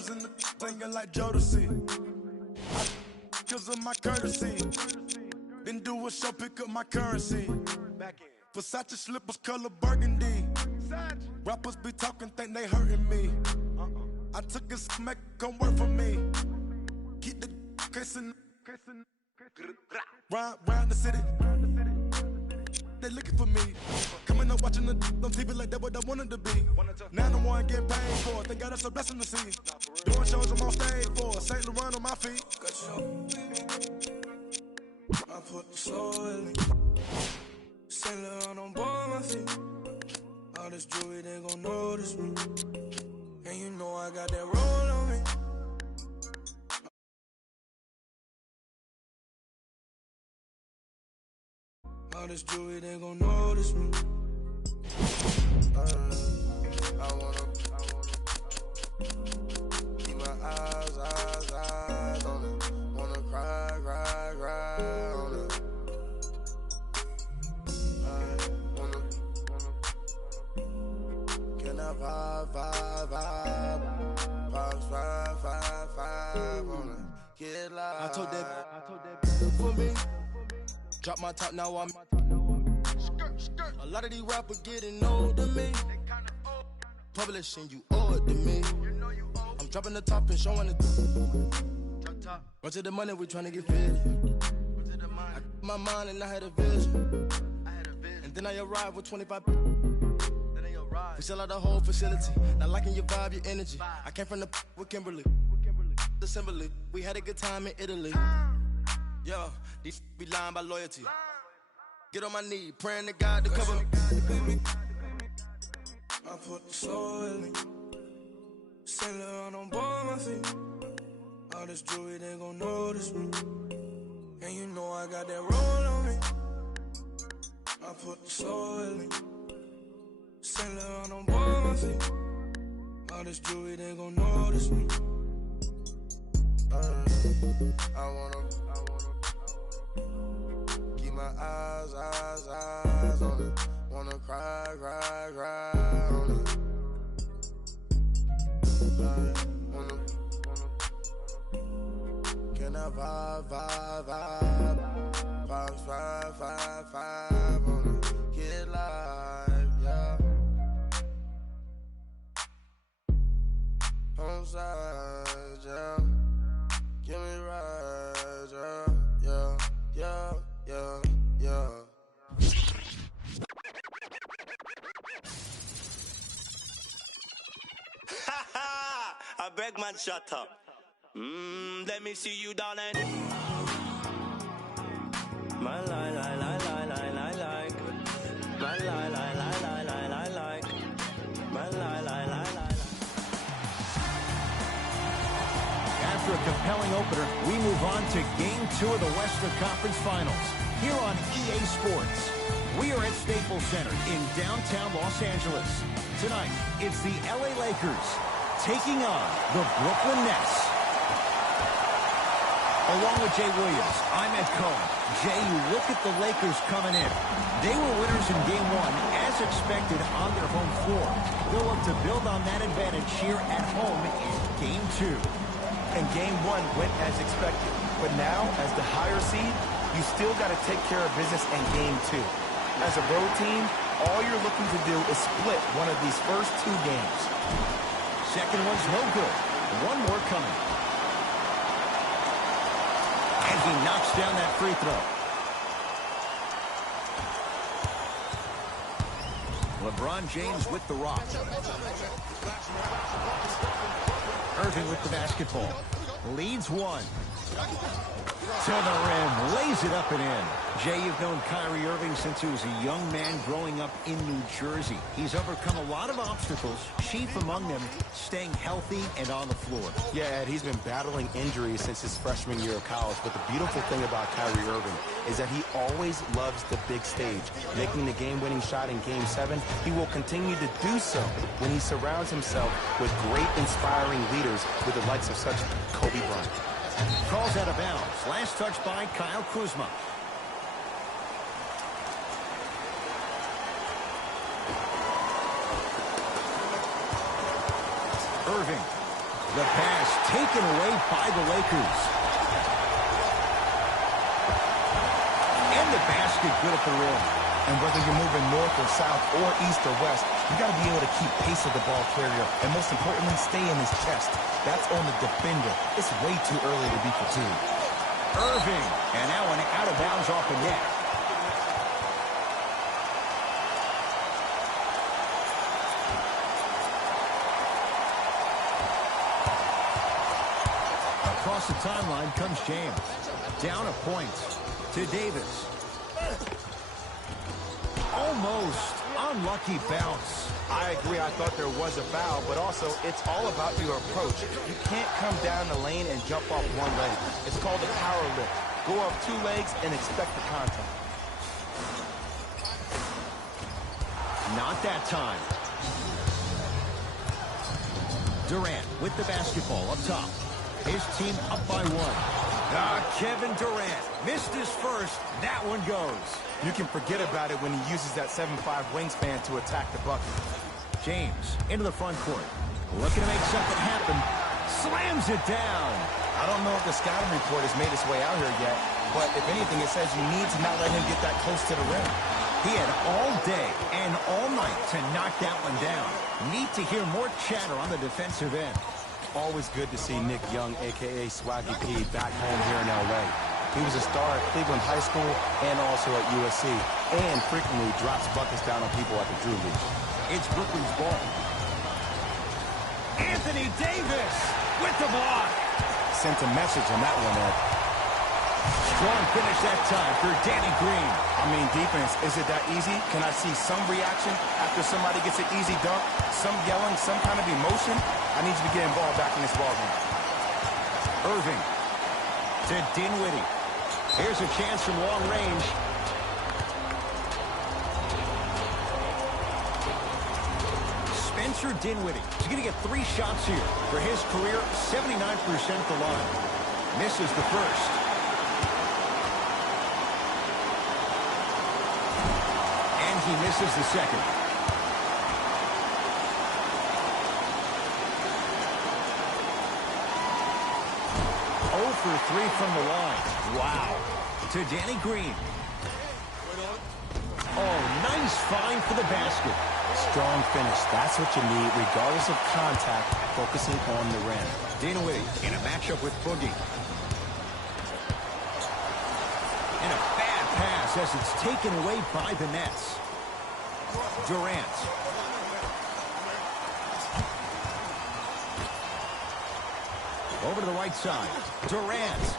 birds in the singing like Jodeci. Cause of my courtesy. Then do a show, pick up my currency. Versace slippers, color burgundy. Rappers be talking, think they hurting me. I took his smack, come work for me. Keep the kissing. Round the city. They looking for me. Coming up watching the on TV like that what I wanted to be. Now the one getting paid for it. They got us a blessing to see. Doing shows I'm on stage for. St. Laurent on my feet. I put the soul in me. St. Laurent on both my feet. All this jewelry, they gon' notice me. And you know I got that roll on me. All this jewelry, they gon' notice me. I wanna keep my eyes on it. Wanna cry on it. Can I vibe? Pops 5 on it. Get live. I told that for me. Drop my top, now I'm a lot of these rappers getting old to me. Publishing, you owe it to me. I'm dropping the top and showing it. Run to the money, we trying to get fitted. I kept my mind and I had a vision. And then I arrived with 25. We sell out the whole facility. Not liking your vibe, your energy. I came from the with Kimberly. Assembly. We had a good time in Italy. Yo, these be lying by loyalty. Get on my knee, praying to God to cover me. I put the soul in me. St. Laurent on both my feet. All this jewelry, they gon' notice me. And you know I got that roll on me. I put the soul in me. St. Laurent on both my feet. All this jewelry, they gon' notice me. I wanna keep my eyes on it. Wanna cry on it. Can I vibe? Pops 5 on it. Get live, yeah. Home side, yeah. Give me rides, yeah. I beg man, shut up. Let me see you, darling. My like. My like. My like. After a compelling opener, we move on to Game 2 of the Western Conference Finals. Here on EA Sports. We are at Staples Center in downtown Los Angeles. Tonight, it's the LA Lakers taking on the Brooklyn Nets. Along with Jay Williams, I'm Ed Cohen. Jay, you look at the Lakers coming in. They were winners in Game 1, as expected, on their home floor. They'll look to build on that advantage here at home in Game 2. And Game 1 went as expected. But now, as the higher seed, you still got to take care of business in Game 2. As a road team, all you're looking to do is split one of these first 2 games. Second one's no good. One more coming. And he knocks down that free throw. LeBron James with the rock. Irving with the basketball. Leads one. To the rim. Lays it up and in. Jay, you've known Kyrie Irving since he was a young man growing up in New Jersey. He's overcome a lot of obstacles, chief among them staying healthy and on the floor. Yeah, Ed, he's been battling injuries since his freshman year of college, but the beautiful thing about Kyrie Irving is that he always loves the big stage. Making the game-winning shot in Game 7, he will continue to do so when he surrounds himself with great, inspiring leaders with the likes of such Kobe Bryant. Calls out of bounds. Last touch by Kyle Kuzma. Irving The pass taken away by the Lakers. And the basket good at the rim. And whether you're moving north or south or east or west, you got to be able to keep pace with the ball carrier. And most importantly, stay in his chest. That's on the defender. It's way too early to be fatigued. Irving. And that one out of bounds off the net. Across the timeline comes James. Down a point to Davis. Almost unlucky bounce. I agree. I thought there was a foul, but also it's all about your approach. You can't come down the lane and jump off one leg. It's called a power lift. Go up two legs and expect the contact. Not that time. Durant with the basketball up top. His team up by one. Kevin Durant missed his first. That one goes. You can forget about it when he uses that 7'5" wingspan to attack the bucket. James into the front court. Looking to make something happen. Slams it down. I don't know if the scouting report has made its way out here yet, but if anything, it says you need to not let him get that close to the rim. He had all day and all night to knock that one down. Need to hear more chatter on the defensive end. Always good to see Nick Young, a.k.a. Swaggy P, back home here in L.A. He was a star at Cleveland High School and also at USC, and frequently drops buckets down on people at the Drew League. It's Brooklyn's ball. Anthony Davis with the block. Sent a message on that one, Ed. Strong finish that time for Danny Green. I mean, defense, is it that easy? Can I see some reaction after somebody gets an easy dunk? Some yelling, some kind of emotion? I need you to get involved back in this ballgame. Irving to Dinwiddie. Here's a chance from long range. Spencer Dinwiddie. He's going to get 3 shots here. For his career, 79% at the line. Misses the first. And he misses the second. For 3 from the line. Wow. To Danny Green. Oh, nice find for the basket. Strong finish. That's what you need, regardless of contact, focusing on the rim. Dinwiddie in a matchup with Boogie. And a bad pass as it's taken away by the Nets. Durant. Over to the right side. Durant.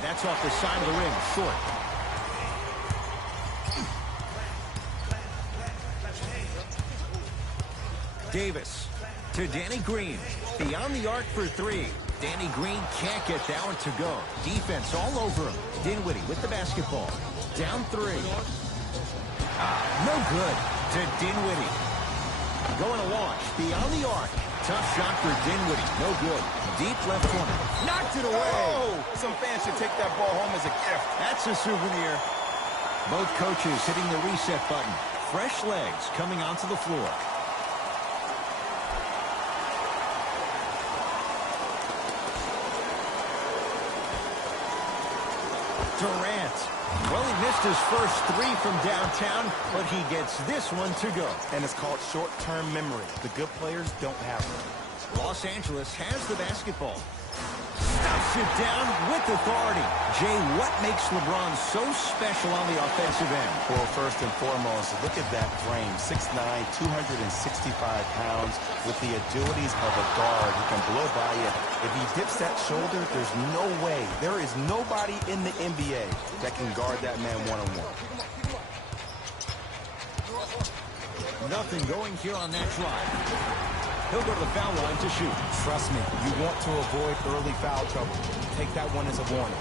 That's off the side of the rim. Short. Davis to Danny Green. Beyond the arc for 3. Danny Green can't get that one to go. Defense all over him. Dinwiddie with the basketball. Down 3. No good to Dinwiddie. Going to launch. Beyond the arc. Tough shot for Dinwiddie. No good. Deep left corner. Knocked it away. Oh, some fans should take that ball home as a gift. That's a souvenir. Both coaches hitting the reset button. Fresh legs coming onto the floor. Durant. Well, he missed his first 3 from downtown, but he gets this one to go. And it's called short-term memory. The good players don't have it. Los Angeles has the basketball. Stops it down with authority. Jay, what makes LeBron so special on the offensive end? Well, first and foremost, look at that frame. 6'9", 265 pounds with the agilities of a guard. He can blow by you. If he dips that shoulder, there's no way. There is nobody in the NBA that can guard that man one-on-one. Nothing going here on that drive. He'll go to the foul line to shoot. Trust me, you want to avoid early foul trouble. Take that one as a warning.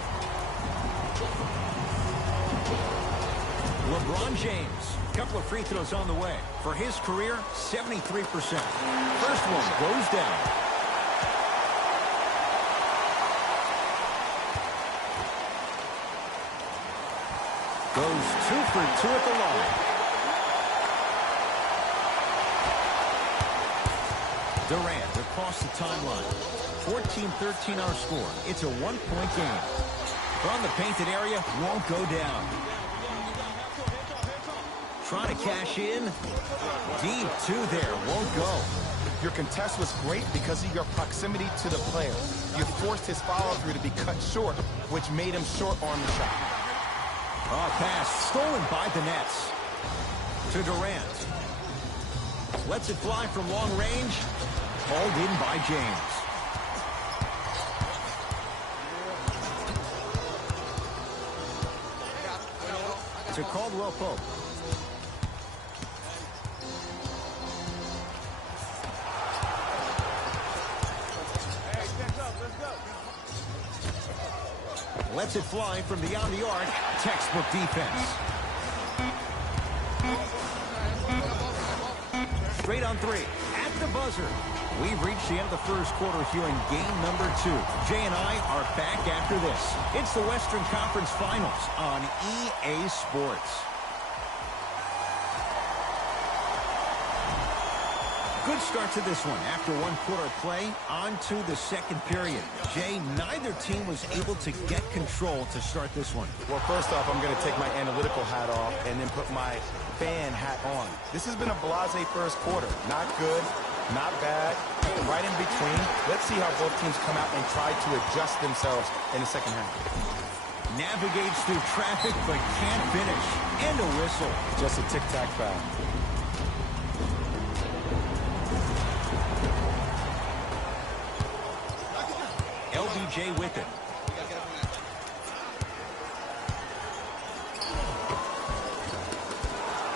LeBron James, a couple of free throws on the way. For his career, 73%. First one goes down. Goes 2 for 2 at the line. Durant across the timeline. 14-13 our score. It's a one-point game. From the painted area, won't go down. Trying to cash in. Deep two there, won't go. Your contest was great because of your proximity to the player. You forced his follow-through to be cut short, which made him short-arm the shot. Oh, pass stolen by the Nets. To Durant. Lets it fly from long range. Hauled in by James. To Caldwell Pope. Lets it fly from beyond the arc. Textbook defense. Straight on three. At the buzzer. We've reached the end of the first quarter here in game number 2. Jay and I are back after this. It's the Western Conference Finals on EA Sports. Good start to this one. After one quarter play, on to the second period. Jay, neither team was able to get control to start this one. Well, first off, I'm going to take my analytical hat off and then put my fan hat on. This has been a blasé first quarter. Not good, not bad, right in between. Let's see how both teams come out and try to adjust themselves in the second half. Navigates through traffic but can't finish. And a whistle. Just a tic-tac foul. LBJ with it.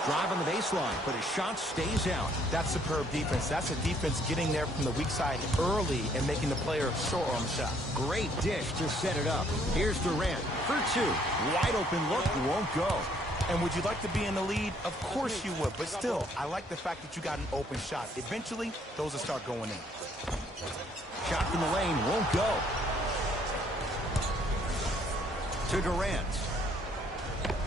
Drive on the baseline, but his shot stays out. That's superb defense. That's a defense getting there from the weak side early and making the player short on the shot. Great dish to set it up. Here's Durant for two. Wide open look, won't go. And would you like to be in the lead? Of course you would, but still, I like the fact that you got an open shot. Eventually, those will start going in. Shot from the lane, won't go. To Durant.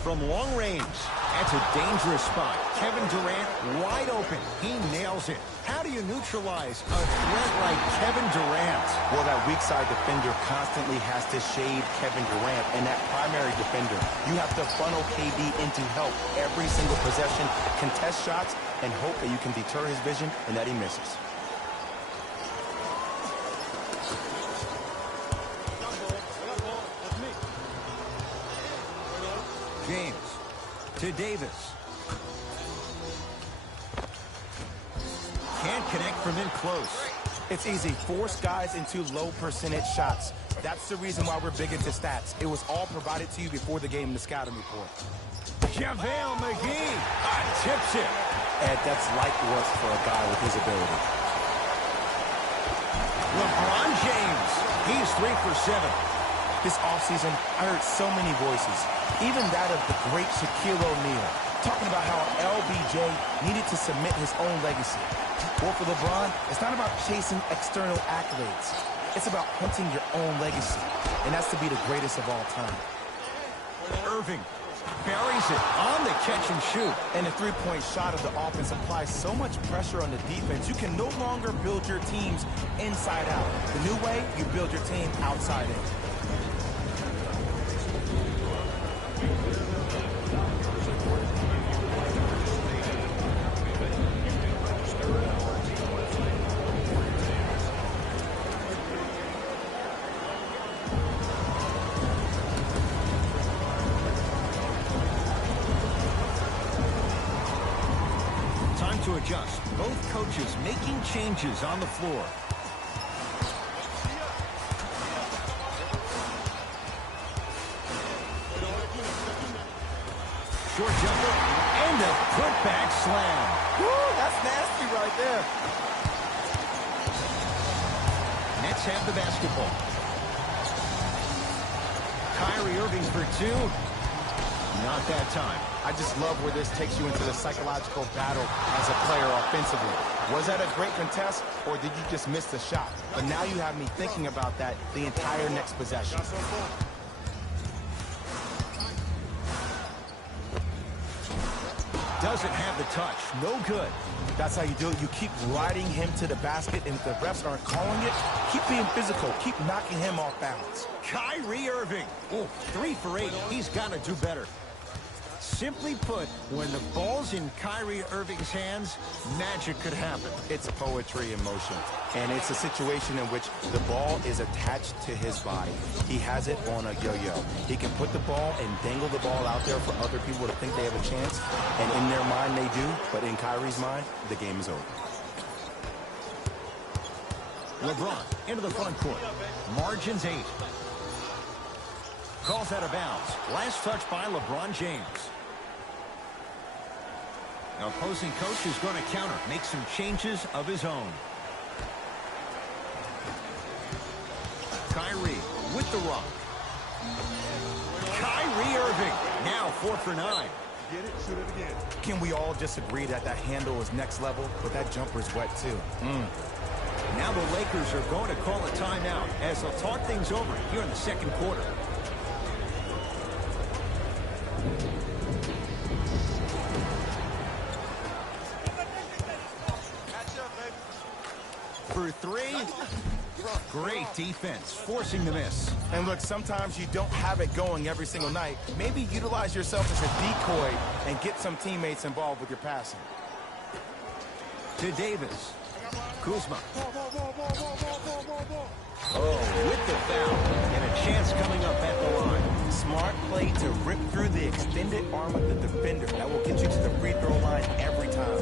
From long range. That's a dangerous spot. Kevin Durant wide open. He nails it. How do you neutralize a threat like Kevin Durant? Well, that weak side defender constantly has to shade Kevin Durant, and that primary defender, you have to funnel KD into help every single possession, contest shots, and hope that you can deter his vision and that he misses. James to Davis. Can't connect from in close. It's easy. Force guys into low percentage shots. That's the reason why we're big into stats. It was all provided to you before the game in the scouting report. JaVale McGee tips it. Ed, that's light work for a guy with his ability. LeBron James. He's 3 for 7. This offseason, I heard so many voices, even that of the great Shaquille O'Neal, talking about how LBJ needed to submit his own legacy. Well, for LeBron, it's not about chasing external accolades. It's about hunting your own legacy, and that's to be the greatest of all time. Irving buries it on the catch and shoot. And the three-point shot of the offense applies so much pressure on the defense, you can no longer build your teams inside out. The new way, you build your team outside in. To adjust. Both coaches making changes on the floor. Short jumper and a putback slam. Woo, that's nasty right there. Nets have the basketball. Kyrie Irving for two. Not that time. I just love where this takes you into the psychological battle as a player offensively. Was that a great contest, or did you just miss the shot? But now you have me thinking about that the entire next possession. doesn't have the touch. No good. That's how you do it. You keep riding him to the basket, and if the refs aren't calling it, keep being physical. Keep knocking him off balance. Kyrie Irving. Oh, 3 for 8. He's got to do better. Simply put, when the ball's in Kyrie Irving's hands, magic could happen. It's poetry in motion, and it's a situation in which the ball is attached to his body. He has it on a yo-yo. He can put the ball and dangle the ball out there for other people to think they have a chance, and in their mind they do, but in Kyrie's mind, the game is over. LeBron into the front court. Margins 8. Calls out of bounds. Last touch by LeBron James. The opposing coach is going to counter, make some changes of his own. Kyrie with the rock. Kyrie Irving, now 4 for 9. Get it, shoot it again. Can we all just agree that that handle is next level, but that jumper's wet too? Now the Lakers are going to call a timeout as they'll talk things over here in the second quarter. For 3, great defense, forcing the miss. And look, sometimes you don't have it going every single night. Maybe utilize yourself as a decoy and get some teammates involved with your passing. To Davis. Kuzma. Oh, with the foul. And a chance coming up at the line. Smart play to rip through the extended arm of the defender. That will get you to the free throw line every time.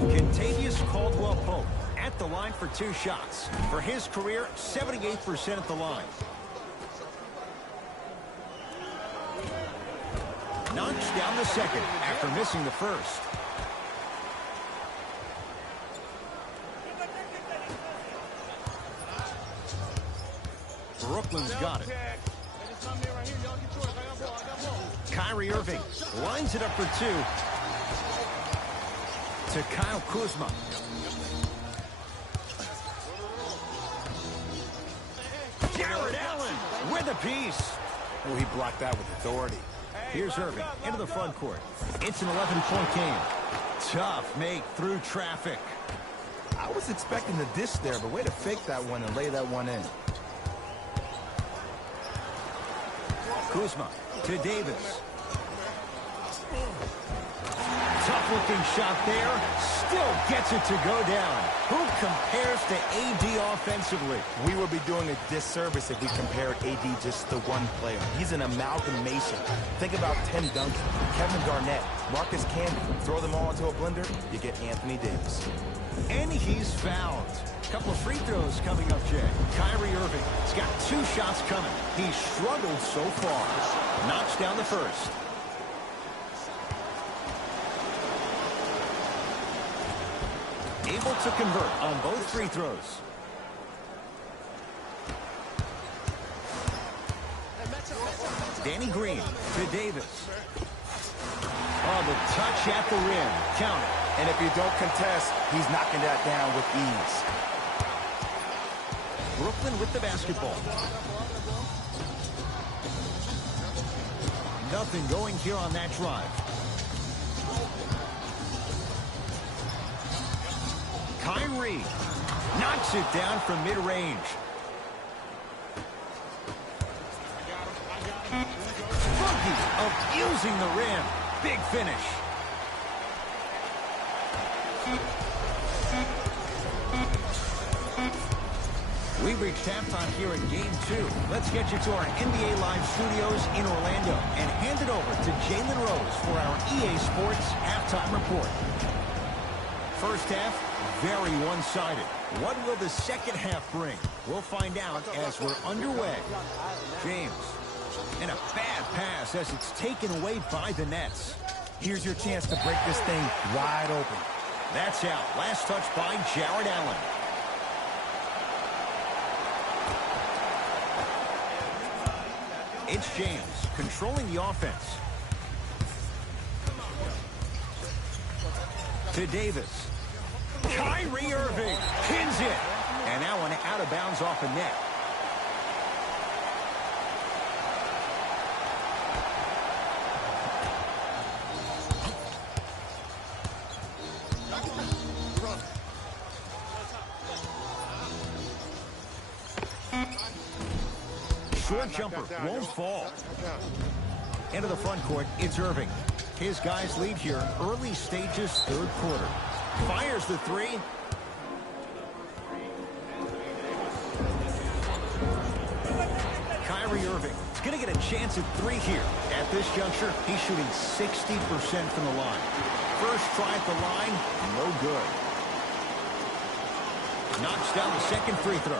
Contavious Caldwell-Pope at the line for 2 shots. For his career, 78% at the line. Knocks down the second after missing the first. Brooklyn's got it. Kyrie Irving lines it up for 2. To Kyle Kuzma. Jared Allen with a piece. Oh, he blocked that with authority. Here's Irving into the front court. It's an 11-point game. Tough make through traffic. I was expecting the dish there, but way to fake that one and lay that one in. Kuzma to Davis. Tough-looking shot there. Still gets it to go down. Who compares to AD offensively? We would be doing a disservice if we compared AD just to one player. He's an amalgamation. Think about Tim Duncan, Kevin Garnett, Marcus Camby. Throw them all into a blender, you get Anthony Davis. And he's fouled. Couple of free throws coming up, Jay. Kyrie Irving has got 2 shots coming. He's struggled so far. Knocks down the first. Able to convert on both free throws. Danny Green to Davis. Oh, the touch at the rim. Count it. And if you don't contest, he's knocking that down with ease. Brooklyn with the basketball. Nothing going here on that drive. Kyrie knocks it down from mid-range. Boogie abusing the rim. Big finish. We've reached halftime here in Game 2. Let's get you to our NBA Live studios in Orlando and hand it over to Jalen Rose for our EA Sports Halftime Report. First half, very one-sided. What will the second half bring? We'll find out as we're underway. James, and a bad pass as it's taken away by the Nets. Here's your chance to break this thing wide open. That's out. Last touch by Jared Allen. It's James controlling the offense. To Davis. Kyrie Irving pins it. And that one out of bounds off the net. Short jumper won't fall. Into the front court, it's Irving. His guys lead here, early stages, third quarter. Fires the three. Kyrie Irving is going to get a chance at three here. At this juncture, he's shooting 60% from the line. First try at the line, no good. Knocks down the second free throw.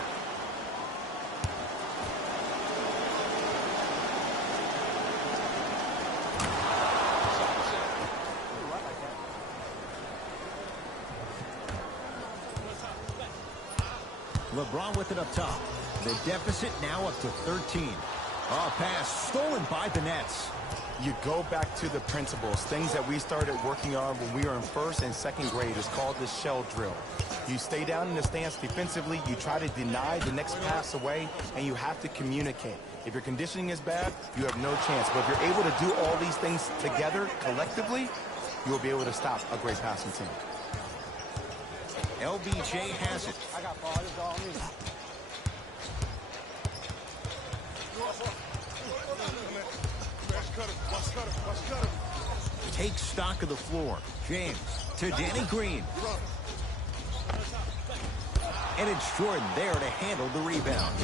LeBron with it up top. The deficit now up to 13. Oh, pass stolen by the Nets. You go back to the principles, things that we started working on when we were in first and second grade. Is called the shell drill. You stay down in the stance defensively, you try to deny the next pass away, and you have to communicate. If your conditioning is bad, you have no chance. But if you're able to do all these things together, collectively, you will be able to stop a great passing team. LBJ has it. I got ball. This is all me. Take stock of the floor. James to Danny Green. And it's Jordan there to handle the rebound.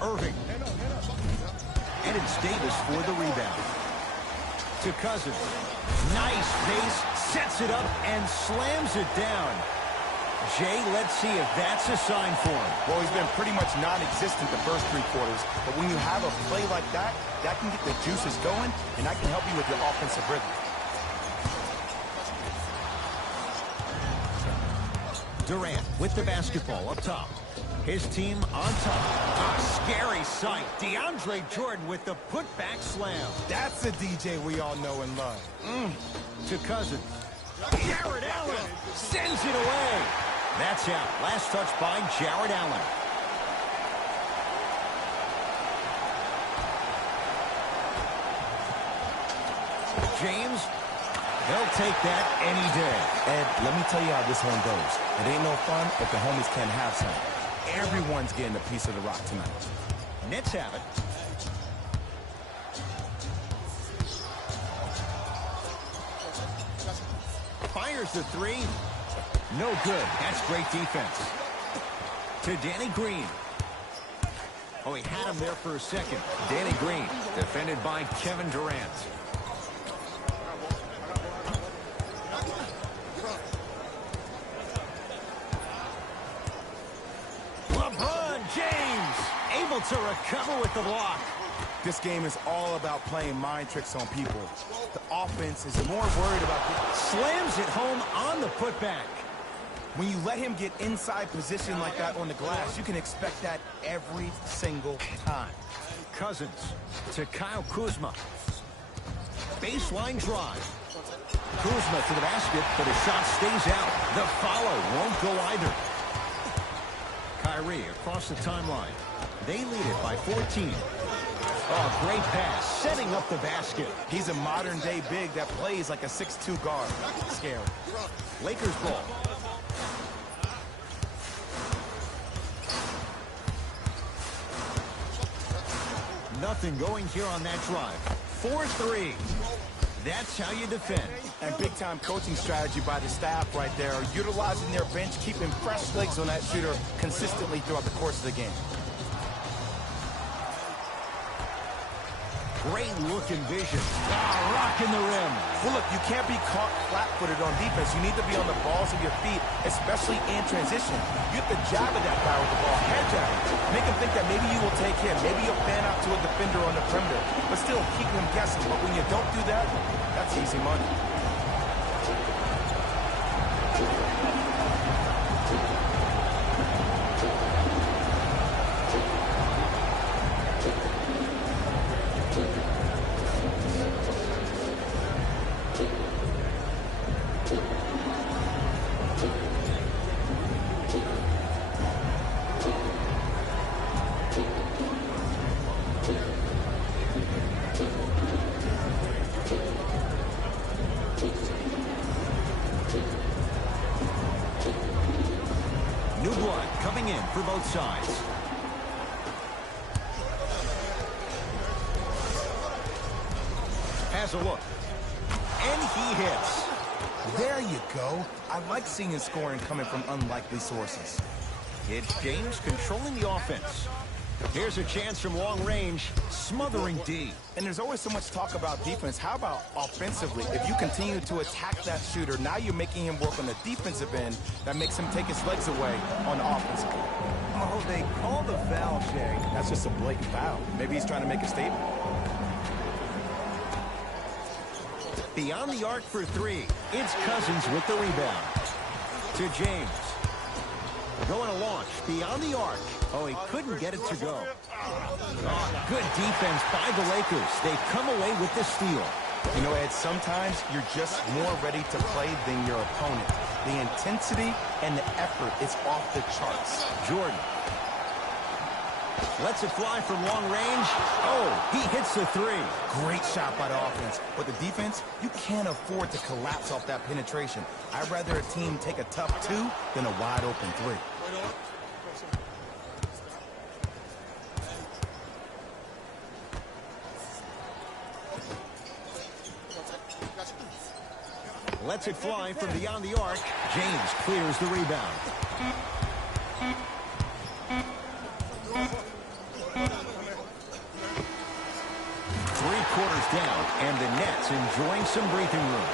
Irving. And it's Davis for the rebound. To Cousins. Nice pace. Sets it up and slams it down. Jay, let's see if that's a sign for him. Well, he's been pretty much non-existent the first three quarters, but when you have a play like that, that can get the juices going, and that can help you with your offensive rhythm. Durant with the basketball up top. His team on top. A scary sight. DeAndre Jordan with the putback slam. That's a DJ we all know and love. To Cousins. Jared Allen sends it away. That's out. Last touch by Jared Allen. James, they'll take that any day. Ed, let me tell you how this one goes. It ain't no fun if the homies can't have some. Everyone's getting a piece of the rock tonight. Nets have it. Fires the three. No good. That's great defense. To Danny Green. Oh, he had him there for a second. Danny Green, defended by Kevin Durant. LeBron James able to recover with the block. This game is all about playing mind tricks on people. The offense is more worried about... Slams it home on the putback. When you let him get inside position like that on the glass, you can expect that every single time. Cousins to Kyle Kuzma. Baseline drive. Kuzma to the basket, but his shot stays out. The follow won't go either. Kyrie across the timeline. They lead it by 14. Oh, great pass, setting up the basket. He's a modern-day big that plays like a 6'2 guard. Scary. Lakers ball. Nothing going here on that drive. 4-3. That's how you defend. And big-time coaching strategy by the staff right there, utilizing their bench, keeping fresh legs on that shooter consistently throughout the course of the game. Great look and vision. Rocking the rim. Well, look, you can't be caught flat-footed on defense. You need to be on the balls of your feet, especially in transition. You have to jab at that guy with the ball, head jab. Make him think that maybe you will take him. Maybe you'll fan out to a defender on the perimeter. But still, keep him guessing. But when you don't do that, that's easy money. New blood coming in for both sides. has a look. And he hits. There you go. I like seeing his scoring coming from unlikely sources. It's James controlling the offense. Here's a chance from long range, smothering D. And there's always so much talk about defense. How about offensively? If you continue to attack that shooter, now you're making him work on the defensive end. That makes him take his legs away on the offensive end. Oh, they call the foul, Jay. That's just a blatant foul. Maybe he's trying to make a statement. Beyond the arc for three. It's Cousins with the rebound. To James. Going to launch beyond the arc. Oh, he couldn't get it to go. Oh, good defense by the Lakers. They come away with the steal. You know, Ed, sometimes you're just more ready to play than your opponent. The intensity and the effort is off the charts. Jordan lets it fly from long range. Oh, he hits the three. Great shot by the offense. But the defense, you can't afford to collapse off that penetration. I'd rather a team take a tough two than a wide open three. Lets it fly from beyond the arc. James clears the rebound. Three-quarters down, and the Nets enjoying some breathing room.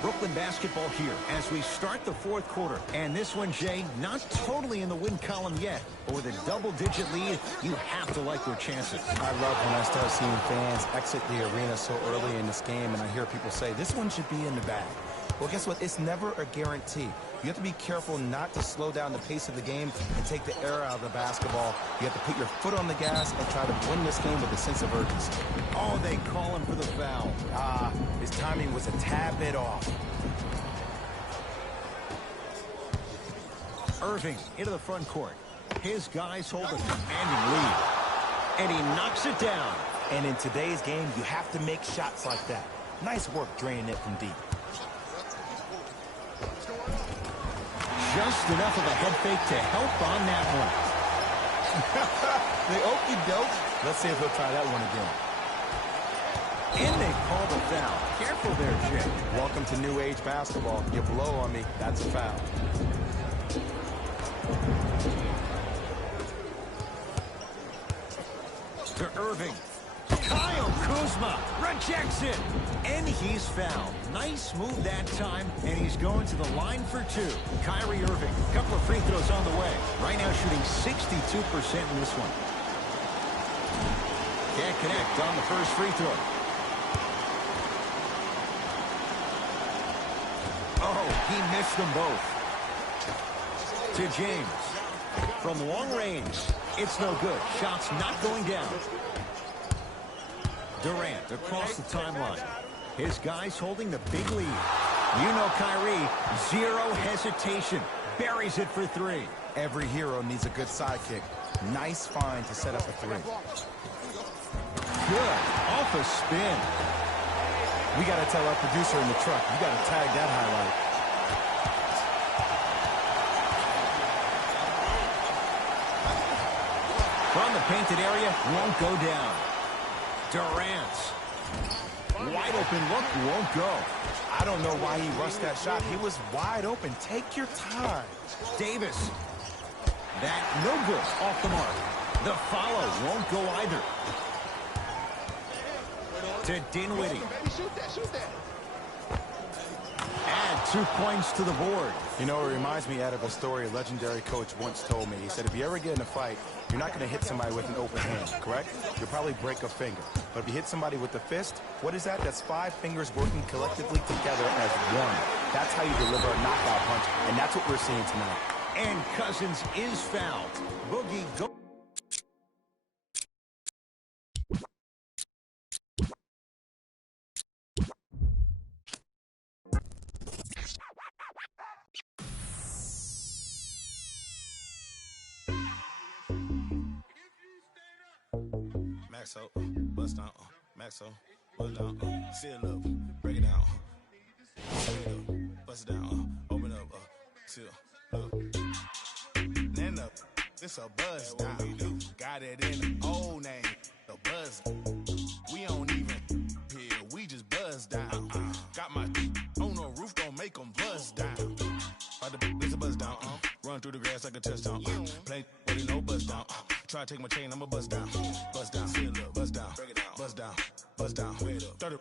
Brooklyn basketball here as we start the fourth quarter. And this one, Jay, not totally in the win column yet. But with a double-digit lead, you have to like your chances. I love when I start seeing fans exit the arena so early in this game, and I hear people say, this one should be in the bag. Well, guess what? It's never a guarantee. You have to be careful not to slow down the pace of the game and take the air out of the basketball. You have to put your foot on the gas and try to win this game with a sense of urgency. Oh, they call him for the foul. His timing was a tad bit off. Irving into the front court. His guys hold a commanding lead. And he knocks it down. And in today's game, you have to make shots like that. Nice work draining it from deep. Just enough of a head fake to help on that one. The okey-doke. Let's see if he'll try that one again. And they call the foul. Careful there, Jay. Welcome to new age basketball. You blow on me, that's a foul. To Irving. Kyle Kuzma rejects it. And he's fouled. Nice move that time, and he's going to the line for two. Kyrie Irving, a couple of free throws on the way. Right now shooting 62% in this one. Can't connect on the first free throw. Oh, he missed them both. To James. From long range, it's no good. Shot's not going down. Durant across the timeline. His guys holding the big lead. You know Kyrie, zero hesitation. Buries it for three. Every hero needs a good sidekick. Nice find to set up a three. Good. Off a spin. We got to tell our producer in the truck, you got to tag that highlight. From the painted area, won't go down. Durant. Wide open look, won't go. I don't know why he rushed that shot. He was wide open. Take your time. Davis. That no good. Off the mark. The follow won't go either. To Dinwiddie. Add 2 points to the board. You know, it reminds me out of a story a legendary coach once told me. He said, if you ever get in a fight, you're not going to hit somebody with an open hand, correct? You'll probably break a finger. But if you hit somebody with the fist, what is that? That's 5 fingers working collectively together as one. That's how you deliver a knockout punch, and that's what we're seeing tonight. And Cousins is fouled. Boogie go. Maxo, bust down, Maxo, bust down, seal up, break it down, break it up, bust it down, open up, seal up, stand up. It's a buzz down. Got it in the old name, the buzz. We don't even here, we just buzz down. Got my on the roof, don't make them buzz down. It's a buzz down. Run through the grass like a touchdown. Play, but you know buzz down. Try to take my chain, I'ma buzz down. Buzz down, buzz down, buzz down, buzz down. 30,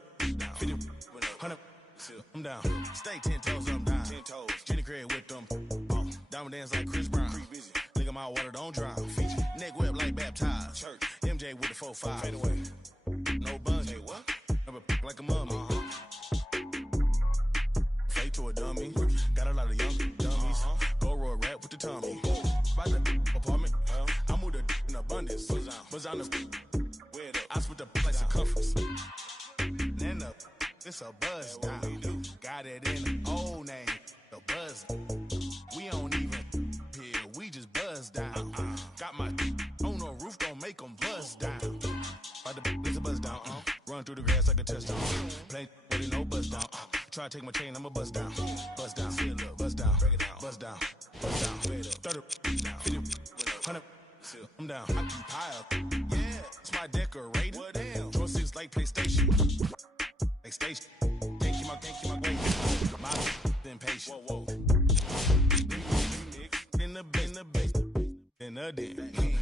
50, 100. I'm down. Stay 10 toes, I'm down. 10 toes. Jenny Craig with them. Diamond dance like Chris Brown. Nigga, my water don't drown. Neck whip like baptized. Church. MJ with the 4-5. Fade away. No buns. What? Never like a mummy. Fade to a dummy. Got a lot of young dummies. Go roll rap with the tummy. By the apartment. I moved the in abundance. Buzz on the. I split the like circumference. Then up. It's a buzz down. Got it in the old name, the buzz. We don't even here, we just buzz down. Got my on the roof, don't make them buzz down. It's a buzz down. Run through the grass like a touchdown. Play, but you know buzz down. Try to take my chain, I'ma buzz down. Buzz down, buzz down, buzz down, buzz down. 30, 50, 100. I'm down. I keep high up. Yeah, it's my decorator. Draw 6 like PlayStation. Station. Thank you, my way. My impatient. Whoa. In the base, in the den,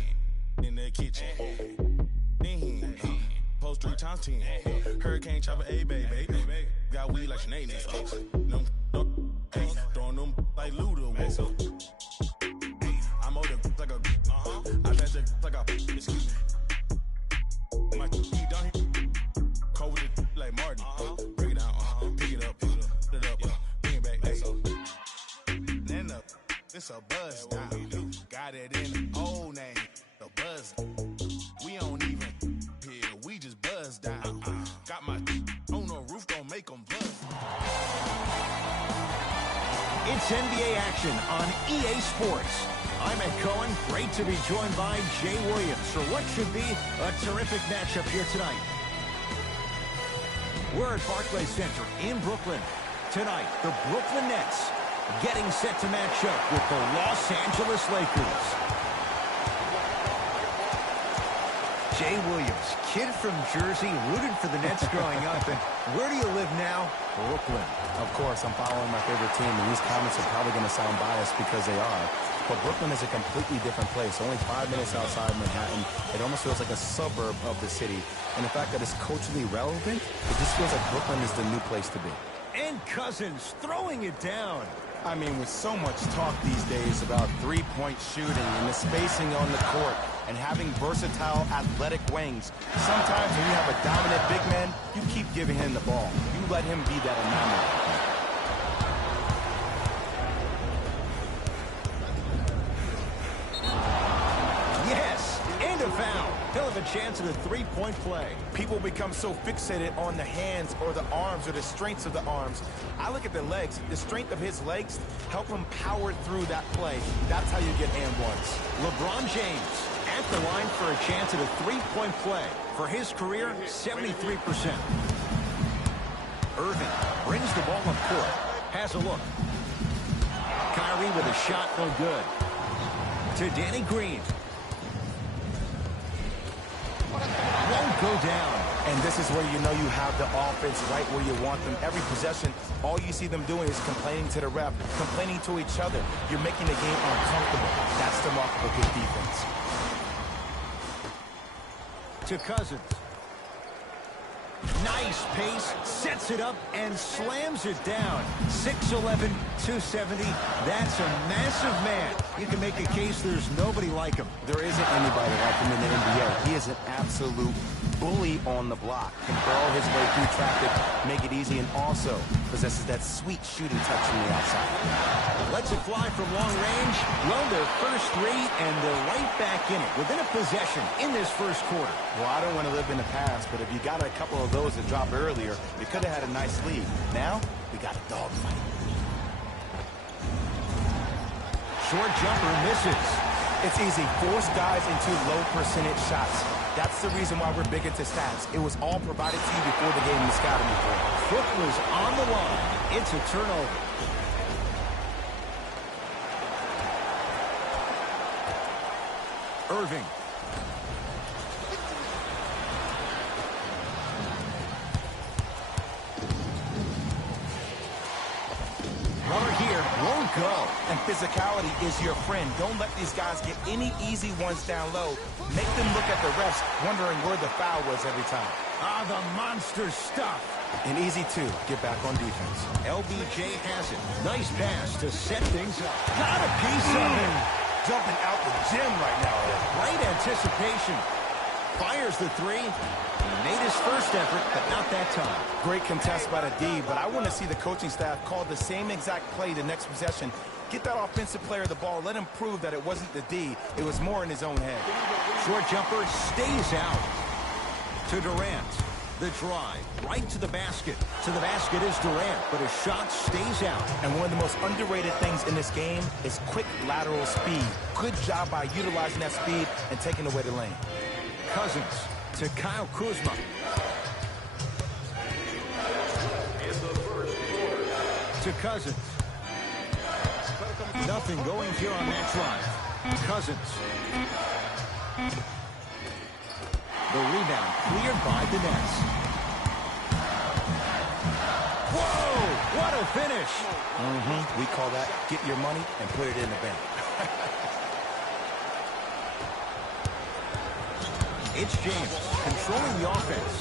in the kitchen. Post 3 times 10. Hurricane chopper, a baby. Got weed like Sinead. Throwing them like Luda. I'm older like a. I bet you like a. My feet down here. Cold with it like Martin. Break it down, pick it up, put it up, bring it back. Then up, it's a buzz down. Got it in the old name, the buzz. We don't even here, we just buzz down. Got my on the roof, don't make them buzz. It's NBA action on EA Sports. I'm Ed Cohen. Great to be joined by Jay Williams for what should be a terrific matchup here tonight. We're at Barclays Center in Brooklyn. Tonight, the Brooklyn Nets getting set to match up with the Los Angeles Lakers. Jay Williams, kid from Jersey, rooted for the Nets growing up. And where do you live now? Brooklyn. Of course, I'm following my favorite team, and these comments are probably going to sound biased because they are. But Brooklyn is a completely different place. Only 5 minutes outside Manhattan. It almost feels like a suburb of the city. And the fact that it's culturally relevant, it just feels like Brooklyn is the new place to be. And Cousins throwing it down. I mean, with so much talk these days about three-point shooting and the spacing on the court and having versatile athletic wings, sometimes when you have a dominant big man, you keep giving him the ball. You let him be that anomaly. Foul. He'll have a chance at a three-point play. People become so fixated on the hands or the arms or the strengths of the arms. I look at the legs. The strength of his legs help him power through that play. That's how you get and ones. LeBron James at the line for a chance at a three-point play. For his career, 73%. Irving brings the ball up court. Has a look. Kyrie with a shot, no good. To Danny Green. Won't go down. And this is where you know you have the offense right where you want them. Every possession, all you see them doing is complaining to the ref, complaining to each other. You're making the game uncomfortable. That's the mark of a good defense. To Cousins. Nice pace, sets it up, and slams it down. 6'11", 270. That's a massive man. You can make a case there's nobody like him. There isn't anybody like him in the NBA. He is an absolute bully on the block. Can barrel his way through traffic, make it easy, and also possesses that sweet shooting touch from the outside. Lets it fly from long range. Well, their first three, and they're right back in it, within a possession in this first quarter. Well, I don't want to live in the past, but if you got a couple of those that dropped earlier, we could have had a nice lead. Now, we got a dogfight. Short jumper misses. It's easy. Force guys into low percentage shots. That's the reason why we're big into stats. It was all provided to you before the game in the scouting report. Foot was on the line. It's a turnover. Irving. Runner here, won't go. And physicality is your friend. Don't let these guys get any easy ones down low. Make them look at the refs, wondering where the foul was every time. Ah, the monster stuff. And easy, too. Get back on defense. LBJ has it. Nice pass to set things up. Got a piece of him. Jumping out the gym right now. Great anticipation. Fires the three. He made his first effort, but not that time. Great contest by the D, but I want to see the coaching staff call the same exact play the next possession. Get that offensive player the ball. Let him prove that it wasn't the D. It was more in his own head. Short jumper stays out. To Durant. The drive. Right to the basket. To the basket is Durant, but his shot stays out. And one of the most underrated things in this game is quick lateral speed. Good job by utilizing that speed and taking away the lane. Cousins to Kyle Kuzma. To Cousins. Nothing going here on that drive. Cousins. The rebound cleared by the Nets. Whoa! What a finish! We call that get your money and put it in the bank. It's James controlling the offense.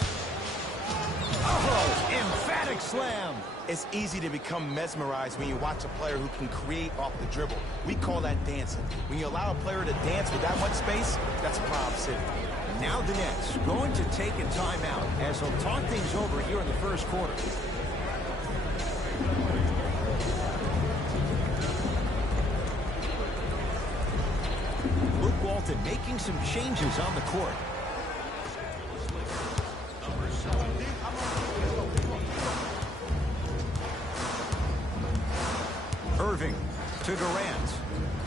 Oh, emphatic slam. It's easy to become mesmerized when you watch a player who can create off the dribble. We call that dancing. When you allow a player to dance with that much space, that's a problem city. Now the Nets going to take a timeout as they'll talk things over here in the first quarter. Luke Walton making some changes on the court. Irving to Durant.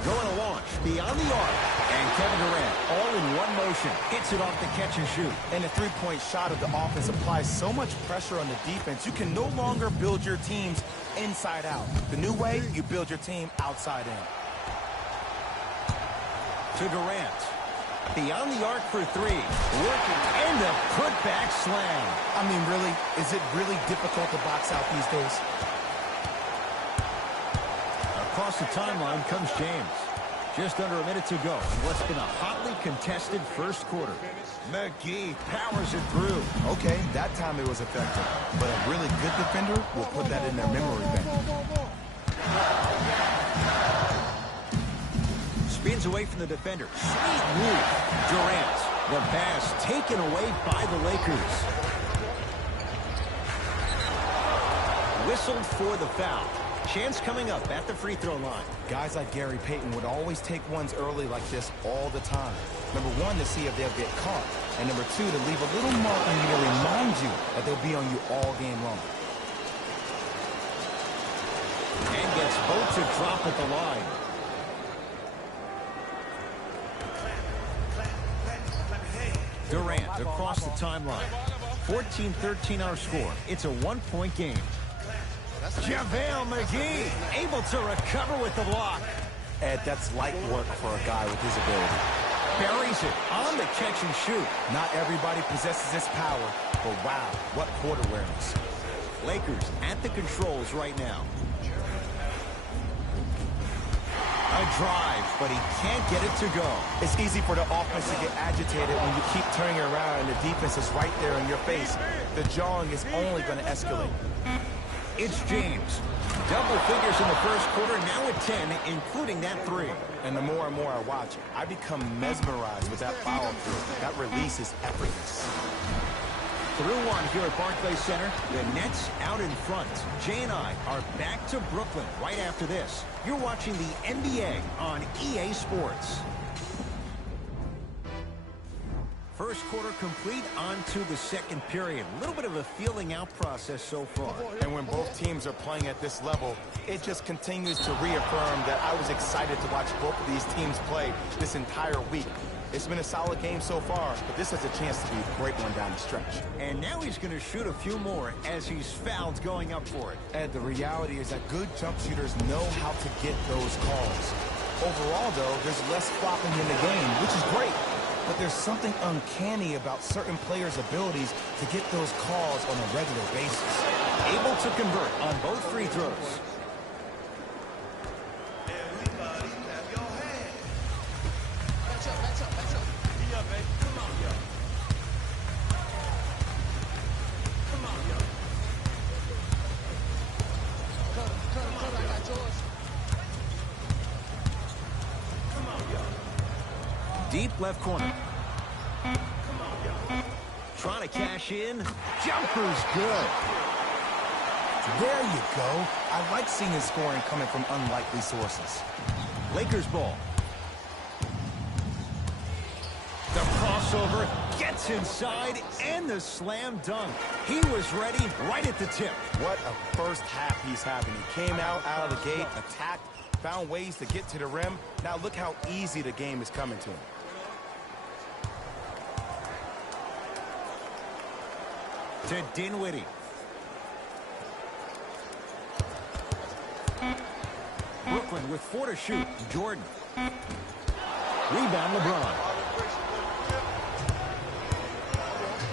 Going to launch beyond the arc. And Kevin Durant, all in one motion, hits it off the catch and shoot. And the three-point shot of the offense applies so much pressure on the defense, you can no longer build your teams inside out. The new way, you build your team outside in. To Durant. Beyond the arc for three. Working and a putback slam. I mean, really, is it really difficult to box out these days? Across the timeline comes James. Just under a minute to go in what's been a hotly contested first quarter. McGee powers it through. Okay, that time it was effective. But a really good defender will put that in their memory bank. Spins away from the defender. Sweet move. Durant. The pass taken away by the Lakers. Whistled for the foul. Chance coming up at the free throw line. Guys like Gary Payton would always take ones early like this all the time. Number one, to see if they'll get caught. And number two, to leave a little mark on you to remind you that they'll be on you all game long. And gets both to drop at the line. Durant across the timeline. 14-13 our score. It's a one-point game. JaVale McGee able to recover with the block. Ed, that's light work for a guy with his ability. Buries it on the catch and shoot. Not everybody possesses this power, but wow, what court awareness. Lakers at the controls right now. A drive, but he can't get it to go. It's easy for the offense to get agitated when you keep turning around and the defense is right there in your face. The jawing is only going to escalate. It's James. Double figures in the first quarter, now at 10, including that three. And the more and more I watch, I become mesmerized with that follow-through. That release is effortless. Through one here at Barclays Center. The Nets out in front. Jay and I are back to Brooklyn right after this. You're watching the NBA on EA Sports. First quarter complete, on to the second period. A little bit of a feeling out process so far. And when both teams are playing at this level, it just continues to reaffirm that I was excited to watch both of these teams play this entire week. It's been a solid game so far, but this has a chance to be a great one down the stretch. And now he's going to shoot a few more as he's fouled going up for it. And the reality is that good jump shooters know how to get those calls. Overall, though, there's less flopping in the game, which is great. But there's something uncanny about certain players' abilities to get those calls on a regular basis. Able to convert on both free throws. Deep left corner. Trying to cash in. Jumper's good. There you go. I like seeing his scoring coming from unlikely sources. Lakers ball. The crossover gets inside and the slam dunk. He was ready right at the tip. What a first half he's having. He came out of the gate, attacked, found ways to get to the rim. Now look how easy the game is coming to him. To Dinwiddie. Brooklyn with 4 to shoot. Jordan. Rebound LeBron.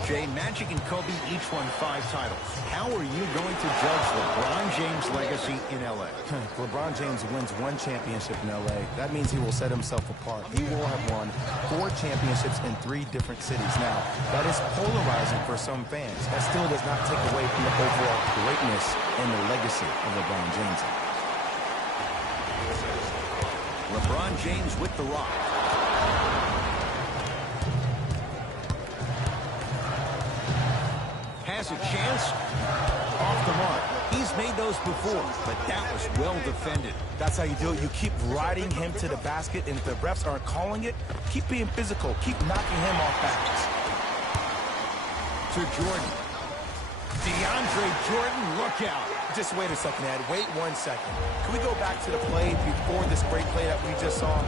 Jay, Magic and Kobe each won 5 titles. How are you going to judge LeBron James' legacy in L.A.? LeBron James wins 1 championship in L.A. That means he will set himself apart. He will have won 4 championships in 3 different cities. Now, that is polarizing for some fans. That still does not take away from the overall greatness and the legacy of LeBron James. LeBron James with the rock. Has a chance. Off the mark. He's made those before, but that was well defended. That's how you do it. You keep riding him to the basket, and if the refs aren't calling it, keep being physical. Keep knocking him off balance. To Jordan. DeAndre Jordan, look out. Just wait a second, Ed. Wait 1 second. Can we go back to the play before this great play that we just saw?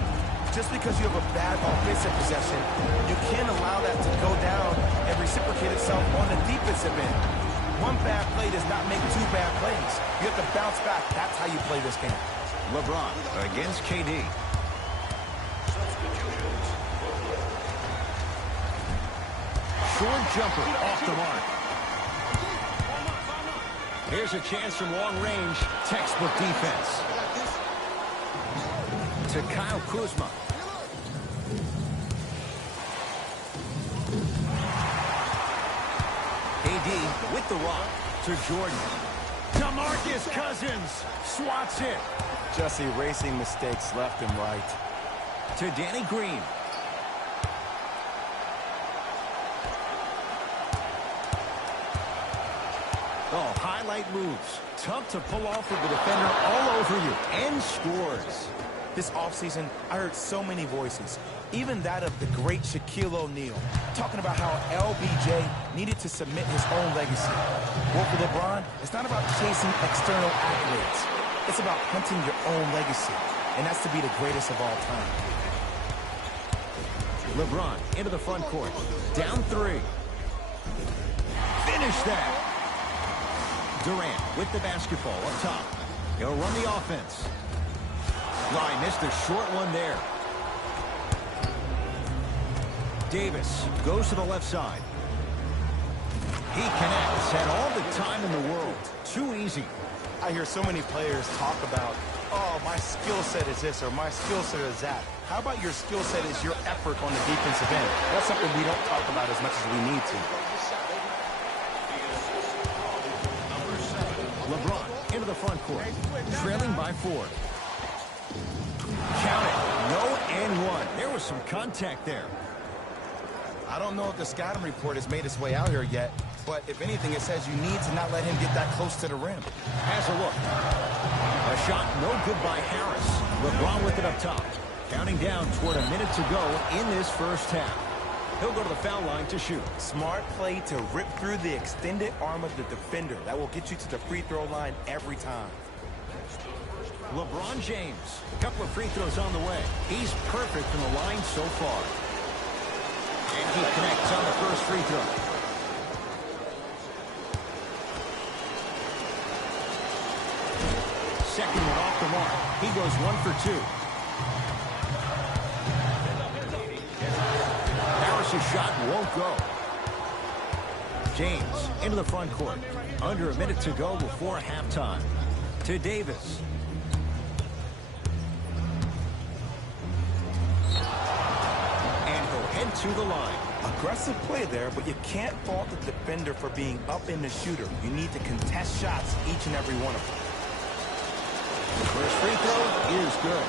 Just because you have a bad offensive possession, you can't allow that to go down and reciprocate itself on the defensive end. 1 bad play does not make 2 bad plays. You have to bounce back. That's how you play this game. LeBron against KD. Short jumper off the mark. Here's a chance from long range. Textbook defense. To Kyle Kuzma. KD with the rock to Jordan. DeMarcus Cousins swats it. Just erasing mistakes left and right. To Danny Green. Oh, highlight moves. Tough to pull off with the defender all over you. And scores. This offseason, I heard so many voices, even that of the great Shaquille O'Neal, talking about how LBJ needed to submit his own legacy. Well, for LeBron, it's not about chasing external accolades. It's about hunting your own legacy, and that's to be the greatest of all time. LeBron into the front court. Down 3. Finish that. Durant with the basketball up top. He'll run the offense. Line missed a short one there. Davis goes to the left side. He connects, had all the time in the world. Too easy. I hear so many players talk about, oh, my skill set is this or my skill set is that. How about your skill set is your effort on the defensive end? That's something we don't talk about as much as we need to. LeBron into the front court. Trailing by 4. Count it. No and 1. There was some contact there. I don't know if the scouting report has made its way out here yet, but if anything, it says you need to not let him get that close to the rim. Has a look. A shot no good by Harris. LeBron with it up top. Counting down toward a minute to go in this first half. He'll go to the foul line to shoot. Smart play to rip through the extended arm of the defender. That will get you to the free throw line every time. LeBron James, a couple of free throws on the way. He's perfect from the line so far. And he connects on the first free throw. Second one off the mark. He goes 1 for 2. Davis' shot won't go. James into the front court. Under a minute to go before halftime. To Davis. And he'll head to the line. Aggressive play there, but you can't fault the defender for being up in the shooter. You need to contest shots, each and every one of them. The first free throw is good.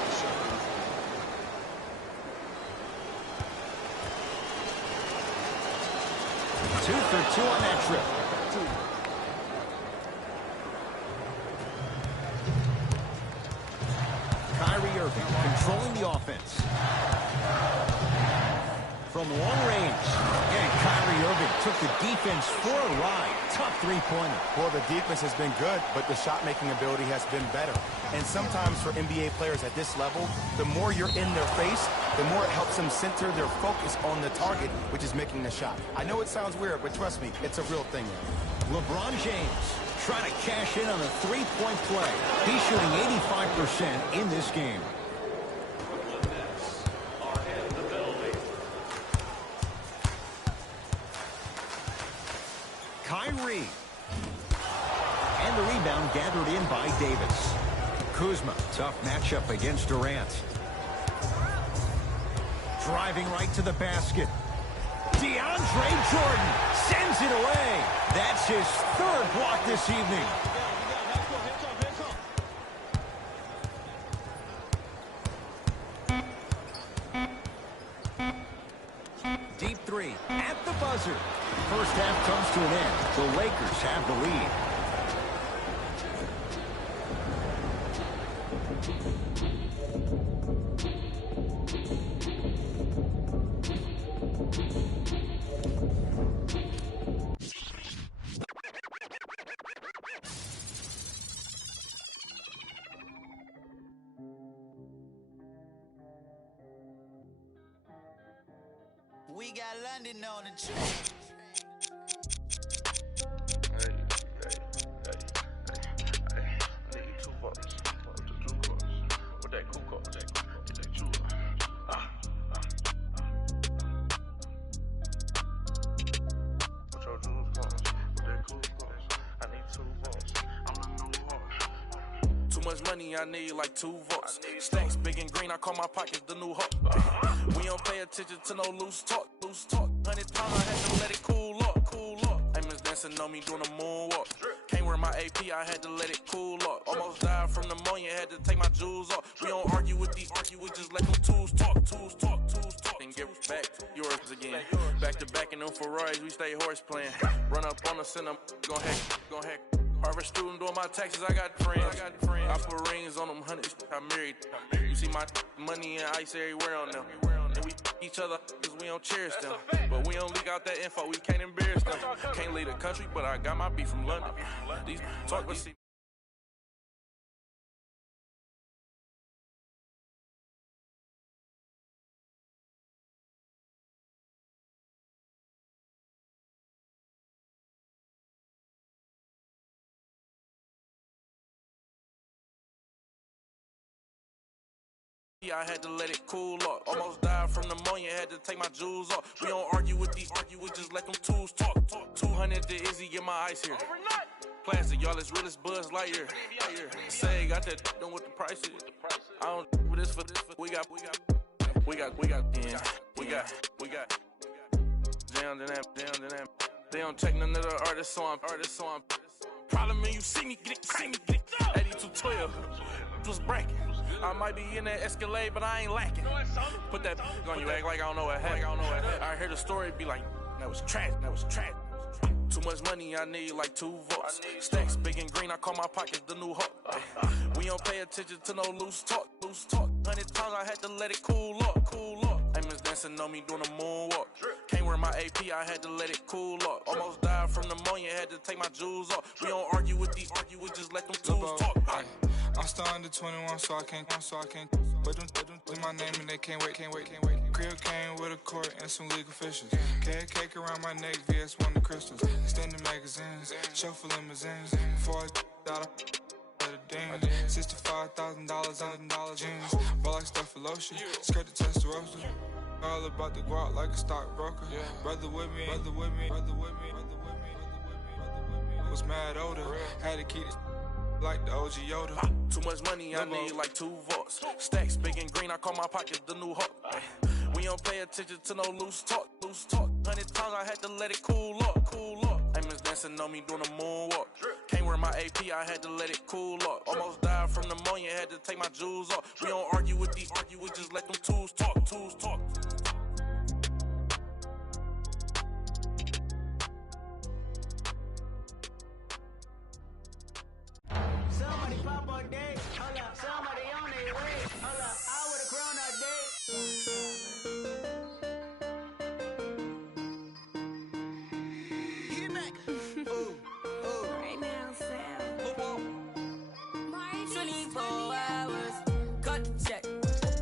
Two for two on that trip. Kyrie Irving controlling the offense. From long range. And Kyrie Irving took the defense for a ride. Tough three-pointer. Well, the defense has been good, but the shot-making ability has been better. And sometimes for NBA players at this level, the more you're in their face, the more it helps them center their focus on the target, which is making the shot. I know it sounds weird, but trust me, it's a real thing. LeBron James trying to cash in on a three-point play. He's shooting 85% in this game. Kyrie. And the rebound gathered in by Davis. Kuzma, tough matchup against Durant. Driving right to the basket. DeAndre Jordan sends it away. That's his third block this evening. Deep three at the buzzer. First half comes to an end. The Lakers have the lead. We got London on the train. Money, I need like 2 votes. Stacks big and green, I call my pockets the new hook. We don't pay attention to no loose talk. 100 pounds, I had to let it cool up. Amos dancing on me doing a moonwalk. Can't wear my AP, I had to let it cool up. Almost died from pneumonia, had to take my jewels off. We don't argue with these, we just let them tools talk. And get back yours again. Back to back in them Ferraris, we stay horse playing. Run up on us and I'm gon' heck. Harvard student doing my taxes, I got friends. I put rings on them hundreds, I married. You see my money and ice everywhere on them. And we each other cause we don't cherish them. But we don't leak out that info, we can't embarrass them. Can't leave the country, but I got my beef from London. These talk, but see. I had to let it cool up. Almost died from pneumonia, had to take my jewels off. We don't argue with these, we just let them tools talk. 200 to Izzy, get my ice here. Plastic, y'all as real as Buzz Lightyear. Say, got that done with the price is. I don't with this for this. We got. Down to that. They don't check none of the artists, so I'm. Problem is you see me get it. 8212 was bracket. I might be in that Escalade, but I ain't lacking. Put that on you, act like I don't know what happened. I heard the story, be like, that was trash. Too much money, I need like 2 votes. Stacks big and green, I call my pockets the new hook. We don't pay attention to no loose talk. 100 pounds, I had to let it cool up. Amos dancing on me doing a moonwalk. Can't wear my AP, I had to let it cool up. Almost died from pneumonia, had to take my jewels off. We don't argue with these, we just let them tools talk. I'm still under 21, so I can't. But them in my name and they can't wait. Crib came with a court and some legal officials. Cake around my neck, VS1 the crystals. Extended magazines, chauffeur limousines. Before I got a ding. $65,000 on $100 jeans. Ball like stuff for lotion. Skirt the Testarossa. All about the guap like a stockbroker. Yeah. Brother with me, brother with me, brother with me, brother with me, brother with me, brother with me. Was mad older, had to keep it like the OG Yoda. Too much money, I need like 2 volts. Stacks big and green, I call my pockets the new hawk. We don't pay attention to no loose talk, loose talk. 100 times I had to let it cool up, cool up. Amos dancing on me doing a moonwalk. Can't wear my AP, I had to let it cool up. Almost died from pneumonia, had to take my jewels off. We don't argue with these, we just let them tools talk, tools talk. Somebody pop a day, hold up. Somebody on their way, hold up. I would've grown a day. Get back. Ooh, ooh. Right now, Sam. 24 hours, cut the check.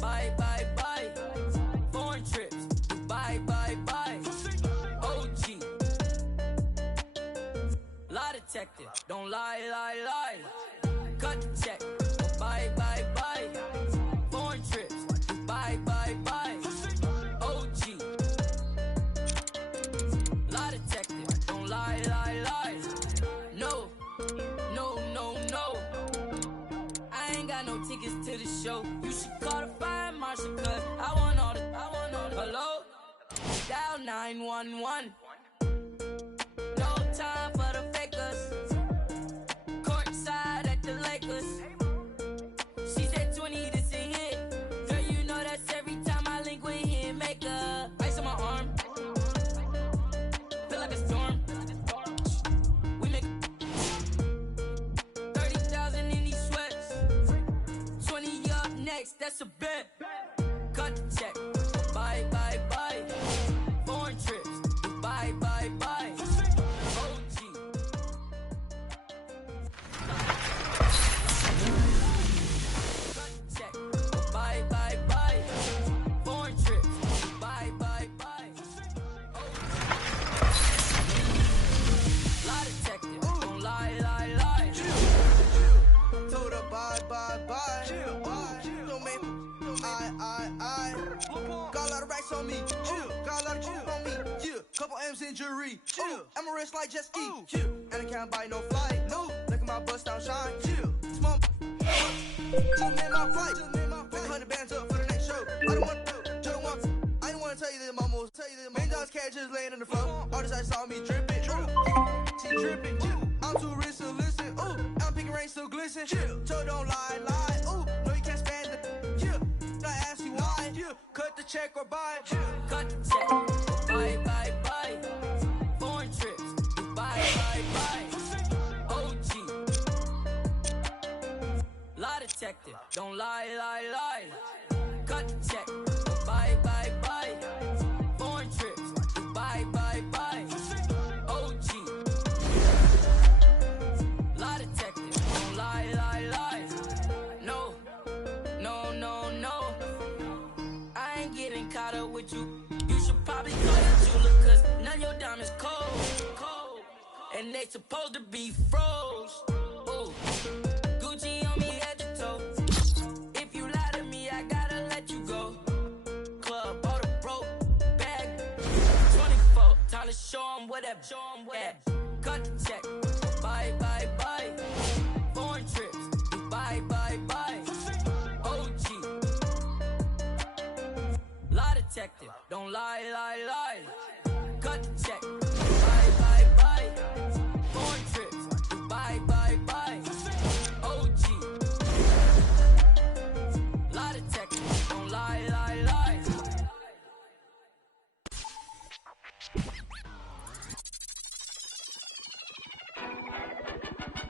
Bye, bye, bye. Foreign trips, bye, bye, bye. OG. Lie detector, don't lie, lie, lie. Cut the check, bye, bye, bye. Foreign trips, bye, bye, bye. OG. Lie detector, don't lie, lie, lie. No, no, no, no. I ain't got no tickets to the show. You should call the fire marshal, cause I want all the. Hello? Dial 911. No time for the fakers. Courtside at the Lakers. She said 20, this a hit. Girl, you know that's every time I link with him. Make a ice on my arm. Feel like a storm. We make 30,000 in these sweats. 20 up next, that's a bet. Cut the check. Bye, bye, bye. Foreign trips. Bye, bye, bye. OG. Cut the check. Bye, bye, bye. Foreign trips. Bye, bye, bye. Lie detector. Don't lie, lie, lie. Told her bye, bye, bye. Don't make I. Got a lot of racks on me. Got a lot of coke on me. Yeah. Couple M's in jewelry. I'm a rich like jet ski. And I can't buy no flight. No. Look at my bust down shine. Small. Just made my flight. Pick 100 bands up for the next show. I don't want to tell you that, mama. $1 million cash just laying in the floor. All this I saw me dripping. She dripping. I'm too rich to listen. Ooh, I'm picking rain still glisten. So don't lie, lie. Ooh, no you can't stand it. I ask you why. Cut the check or buy. Cut the check. Bye, bye, bye. Foreign trips. Bye, bye, bye. OG. Lie detector. Don't lie, lie, lie. Cut the check. Bye, bye, bye. Foreign trips. Bye, bye, bye. OG. Lie detector. Don't lie, lie, lie. No, no, no, no. I ain't getting caught up with you. You should probably call your jeweler, cause none of your diamonds cold. And they supposed to be froze. Ooh. Gucci on me head to toe. If you lie to me, I gotta let you go. Club, bought a broke bag. 24, time to show 'em whatever. Cut the check. Bye, bye, bye. Foreign trips. Bye, bye, bye. OG. Lie detector. Don't lie, lie, lie. Cut the check. Bye, bye, bye. Foreign trips. Bye, bye, bye. OG. Lie detector. Don't lie, lie, lie.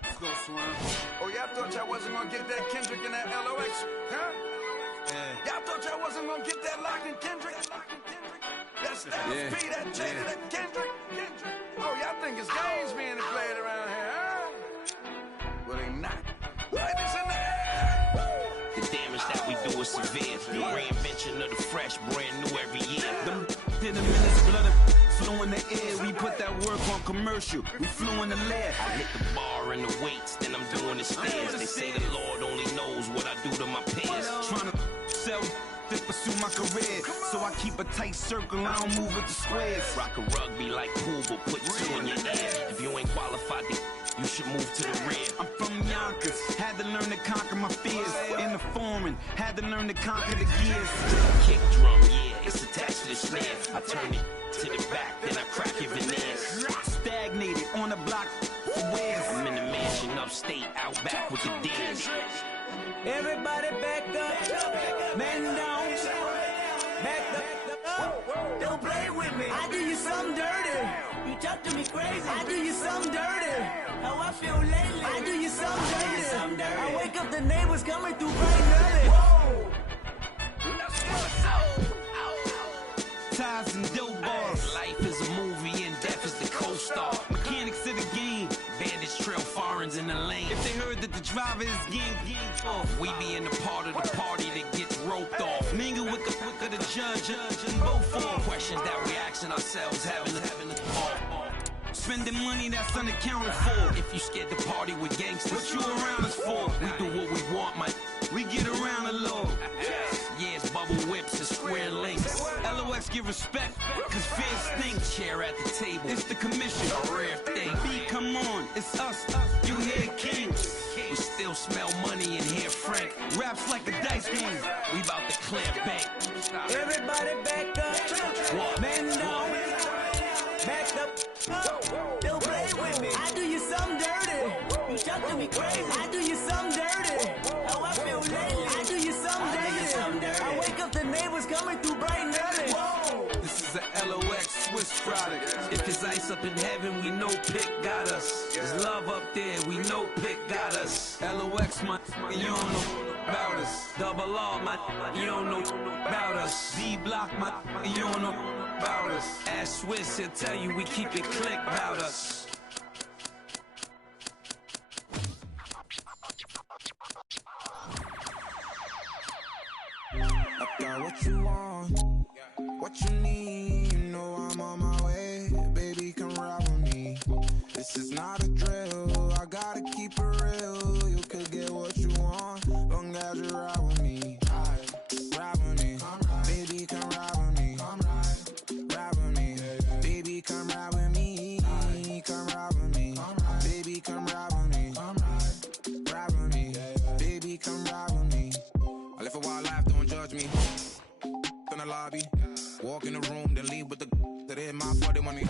Let's go, Swan. Oh, y'all thought y'all wasn't gonna get that Kendrick and that LOX, huh? Yeah. Y'all thought y'all wasn't gonna get that Lock and Kendrick? That Styles P, that Jada, that Kendrick. Oh, y'all think it's games being played around here, huh? Well, they not. Ladies in there! The damage that we do is severe. The reinvention of the fresh, brand new every year. Them in the minutes, blood flew in the air. We put that work on commercial. We flew in the lab. I hit the bar and the weights, then I'm doing the stairs. They say the Lord only knows what I do to my peers. Trying to sell the pursue my career. So I keep a tight circle, I don't move with the squares. Rock a rugby like pool, but put two in your ear. If you ain't qualified, you should move to the rear. I'm from Yonkers, had to learn to conquer my fears. In the foreign, had to learn to conquer the gears. Kick drum, yeah, it's attached to the snare. I turn it to the back, then I crack your veneers. Stagnated on the block for years. I'm in the mansion upstate, out back with the deers. Everybody back up, man down, back up. Don't play with me. I do you something dirty. You talk to me crazy. I do you something dirty. How I feel lately. I do you something dirty. I wake up, the neighbors coming through bright and early. Whoa. Ties and dope bars. Life is a movie and death is the co-star. Mechanics of the game. Bandits trail foreigns in the lane. If they heard that the driver is gang off, we be in the part of the party that gets roped off. Mingle with the judge and both for questions that we asking ourselves, having spending money that's unaccounted for. If you scared to party with gangsters, what you around us for? We do what we want, man. We get around a little. Yeah, it's bubble whips and square links. LOX give respect, cause fear stinks. Chair at the table, it's the commission. A rare thing. B, come on, it's us. You hear King. We still smell money and hear Frank. Raps like a dice game. We bout to clear bank. Everybody back up. What? Man down. Back up. Don't play with me. I do you something dirty. You talk to me crazy. I do you something dirty. How I feel lately. I do you something dirty. I wake up, the neighbors coming through bright and early. Whoa. This is a LOX Swiss product. If it's ice up in heaven, we know Pick got us. There's love up there, we know Pick got us. LOX, my you don't know about us. Double R, my you don't know about us. D-Block, my you don't know about us. Ask Swiss, he'll tell you we keep it click about us. I got what you want, what you need. You know I'm on my way, baby, come ride with me. This is not a drill, I gotta keep it real. You could get what you want, long as you ride with me. Ride with me, baby, come ride with me. Ride with me, baby, come ride with me. Come ride with me, baby, come ride with me. Ride with me, baby, come ride with me. I live a wild life, don't judge me. In the lobby, walk in the room, then leave with the that hit my 40 money.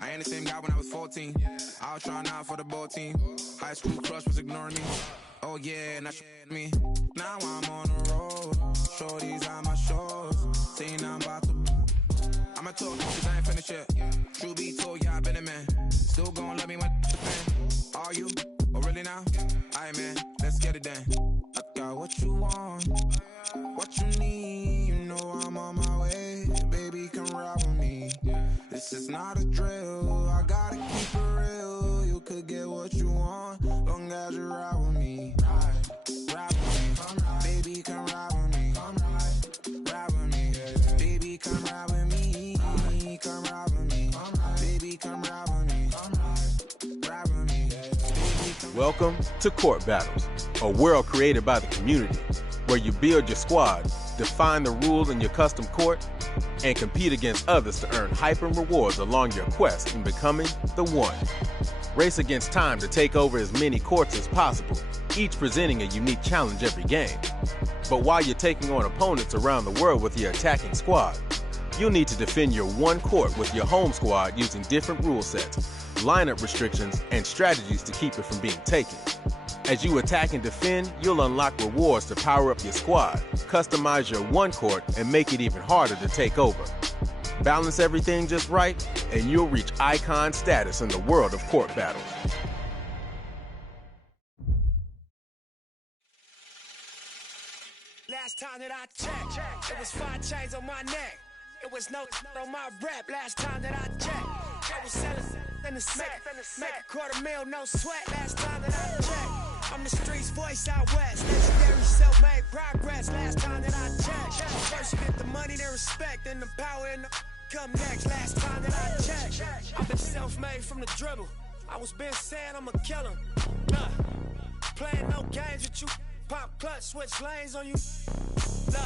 I ain't the same guy when I was 14. I was trying out for the ball team. High school crush was ignoring me. Oh yeah, and that me. Now I'm on the road. Shorties on my shows. Saying I'm about to. I'ma talk cause I ain't finished yet. True be told, yeah, I been a man. Still gon' love me when the fan. Are you? Oh really now? Aight man, let's get it done. I got what you want, what you need. You know I'm on my way, baby, come ride with me. This is not a drill, I gotta keep it real. You could get what you want, long as you ride with me. Ride with me, baby, come ride with me. Ride with me, baby, come ride with me. Come ride with me, baby, come ride with me. Ride with me, baby, come. Welcome to Court Battles, a world created by the community, where you build your squad, define the rules in your custom court, and compete against others to earn hype and rewards along your quest in becoming the one. Race against time to take over as many courts as possible, each presenting a unique challenge every game. But while you're taking on opponents around the world with your attacking squad, you'll need to defend your one court with your home squad using different rule sets, lineup restrictions, and strategies to keep it from being taken. As you attack and defend, you'll unlock rewards to power up your squad, customize your one court, and make it even harder to take over. Balance everything just right, and you'll reach icon status in the world of court battles. Last time that I checked, it was 5 chains on my neck. It was no on my rap. Last time that I checked, I was selling in the sack. Make $250,000, no sweat. Last time that I checked, I'm the streets voice out west. Legendary self-made progress. Last time that I checked, first you get the money, then respect, then the power and the come next. Last time that I checked, I've been self-made from the dribble. I was been saying I'm a killer. Nah, playing no games with you. Pop clutch, switch lanes on you. Nah,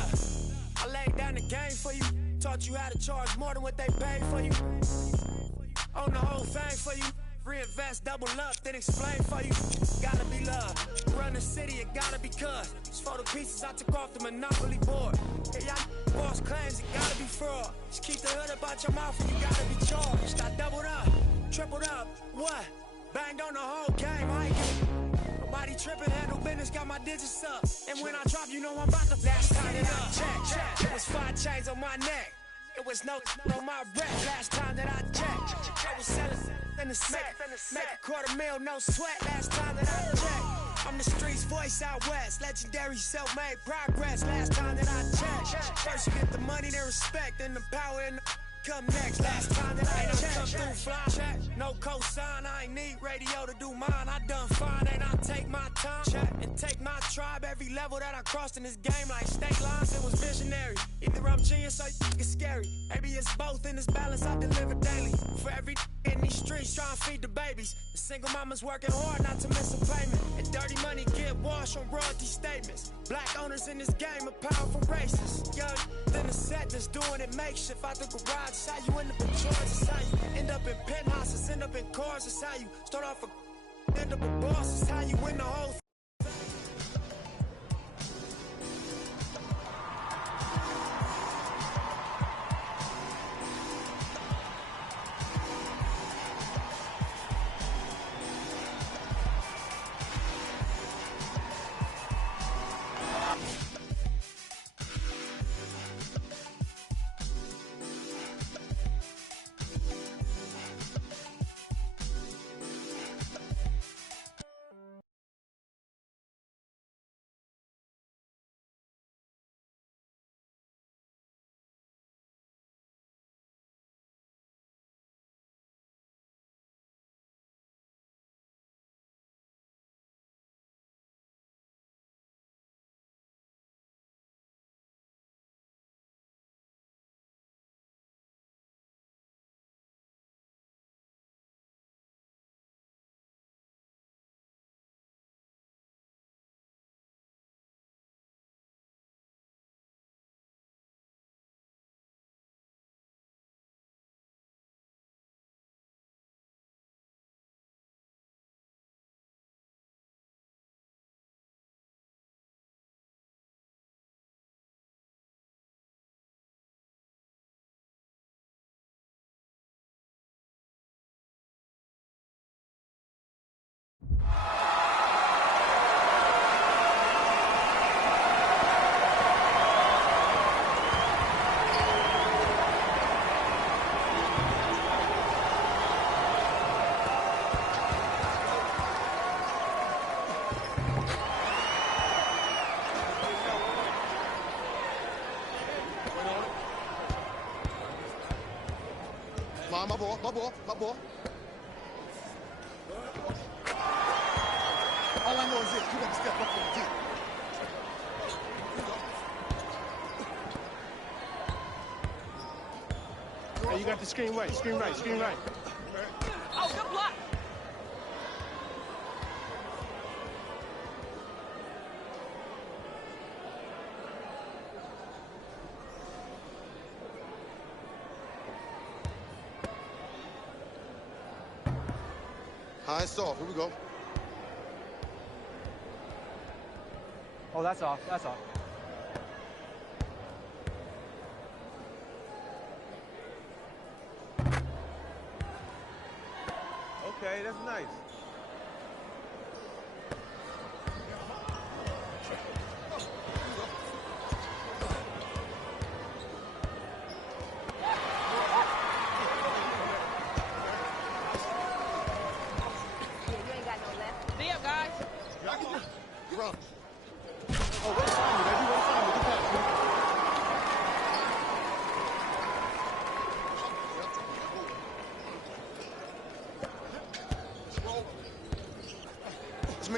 I I laid down the game for you. Taught you how to charge more than what they paid for you. Own the whole thing for you. Reinvest, double up, then explain for you. Gotta be love. Run the city, it gotta be cuz. It's for the pieces I took off the Monopoly board. Yeah, y'all boss claims, it gotta be fraud. Just keep the hood up out your mouth and you gotta be charged. I doubled up, tripled up, what? Banged on the whole game, I ain't give nobody tripping, handle business, got my digits up. And when I drop, you know I'm about to last time that I checked. It was 5 chains on my neck. It was no on my rep last time that I checked. I was selling in the sack, make $250,000, no sweat last time that I checked. I'm the streets voice out west, legendary self-made progress last time that I checked. First you get the money, then respect, then the power and the come next. Last time that I checked, come through fly, no cosign, I ain't need radio to do mine. I done fine, and I take my time and take my tribe. Every level that I crossed in this game, like state lines, it was visionary. Either I'm genius or it's scary. Maybe it's both in this balance I deliver daily. For every in these streets trying to feed the babies. The single mama's working hard not to miss a payment. And dirty money get washed on royalty statements. Black owners in this game are powerful racists. Young, then the set that's doing it makeshift out the garage. It's how you end up in charge. It's how you end up in penthouses, end up in cars. It's how you start off a end up a boss. It's how you win the whole thing. My ball. All I know is this, you got to step up on the team. Hey, you got the screen right, screen right, screen right. Oh, good block. High and soft, here we go. Oh, that's off, that's off. Okay, that's nice.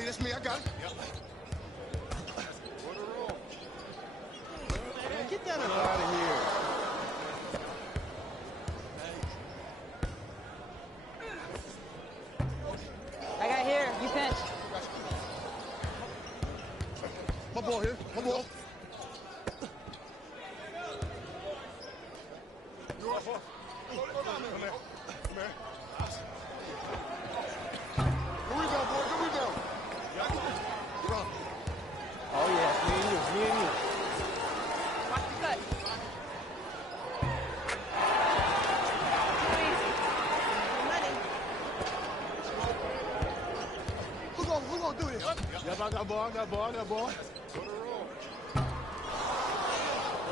That's me, I got it. Yep. Man, get that out of here. I got here, you pinch. My ball here, my ball. I got ball. Go to the roll. Wait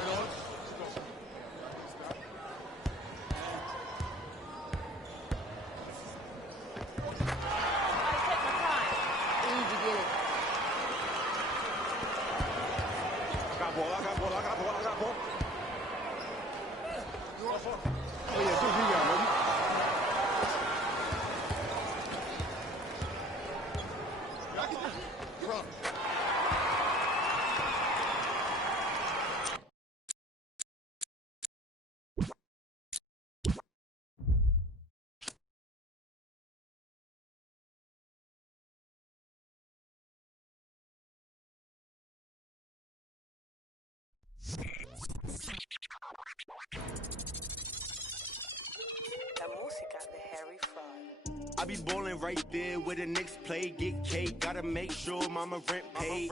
on. Oh, yeah, 2 rebounds, baby. Run. La música de Harry Fraud. I be ballin' right there where the Knicks play, get cake. Gotta make sure mama rent paid.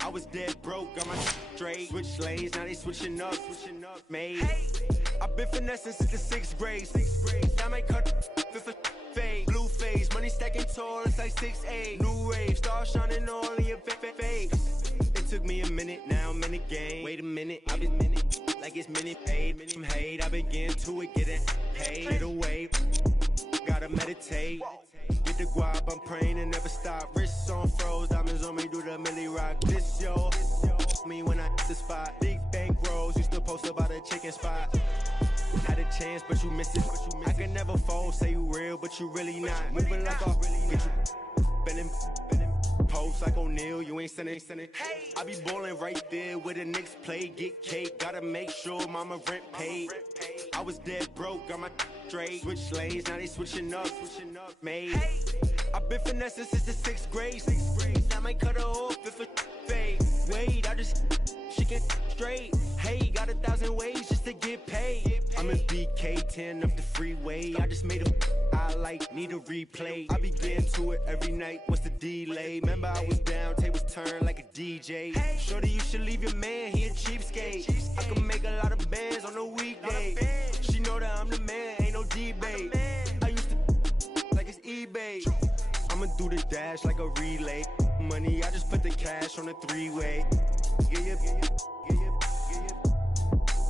I was dead broke, got my straight. Switch lanes, now they switching up, made. I been finessing since the 6th grade. I might cut for fade. Blue face, money stacking tall, it's like 6'8". New rave, stars shining all in your face. It took me a minute, now I'm in the game. Wait a minute, I've been like it's minute paid. I'm hate, I begin to it, getting paid. Get away, gotta meditate. Get the guap, I'm praying and never stop. Wrists on froze, diamonds on me, do the milli rock. This yo, me when I hit the spot. Big bank rolls, used to post about a chicken spot. Had a chance, but you miss it. I can never fold, say you real, but you really not. Moving like a get you bending. Post like O'Neal, you ain't sending. I be ballin' right there where the Knicks play, get cake. Gotta make sure mama rent paid. I was dead broke, got my straight. Switch lanes, now they switching up, made. I been finessing since the 6th grade. I might cut her off if a fade. Wait, she get straight. Hey, got 1,000 ways just to get paid. I'm in BK10 up the freeway. I just made I like, need a replay. I begin to it every night, what's the delay? Remember I was down, tables turned like a DJ. Shorty, you should leave your man, he a cheapskate. I can make a lot of bands on a weekday. She know that I'm the man, ain't no debate. I used to like it's eBay. I'ma do the dash like a relay. Money, I just put the cash on a 3-way. Yeah.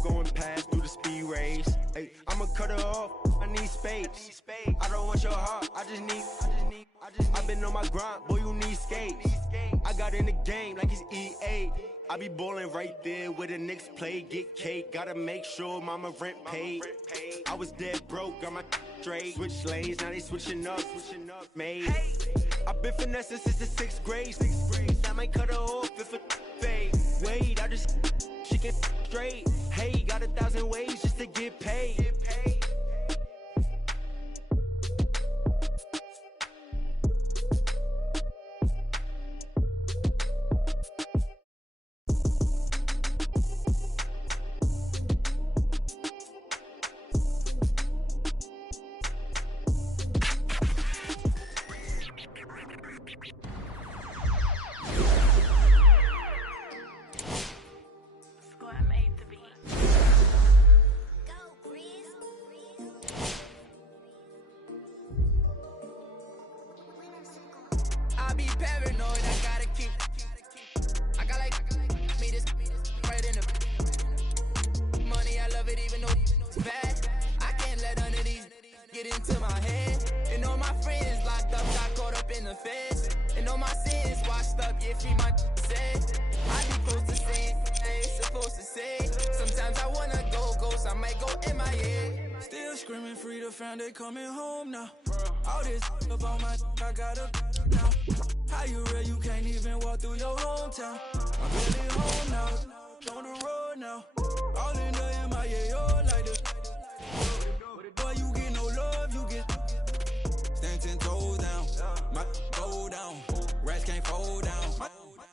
Going past through the speed race. Hey, I'ma cut her off, I need space. I don't want your heart, I just need. I've been on my grind, boy, you need skates. I got in the game like it's EA. I be ballin' right there where the Knicks play, get cake. Gotta make sure mama rent paid. I was dead broke, got my straight. Switch lanes, now they switching up, made. I been finessing since the 6th grade. I might cut her off if a fade. Wait, she get straight. Hey, got 1,000 ways just to get paid. I be paranoid, I gotta keep. I got like me this right in the money. I love it even though it's bad. I can't let none of these get into my head. And all my friends locked up, got caught up in the feds. And all my sins washed up, yeah, free my said. I be close to saying, I ain't supposed to say. Sometimes I wanna go ghost, I might go MIA. Still screaming free to find they coming home now. All this up on my I gotta now. How you real, you can't even walk through your hometown. I'm really home now, on the road now. All in the MIA, oh like this. Boy, you get no love, you get stand 10 toes down. My go down, rats can't fold down. My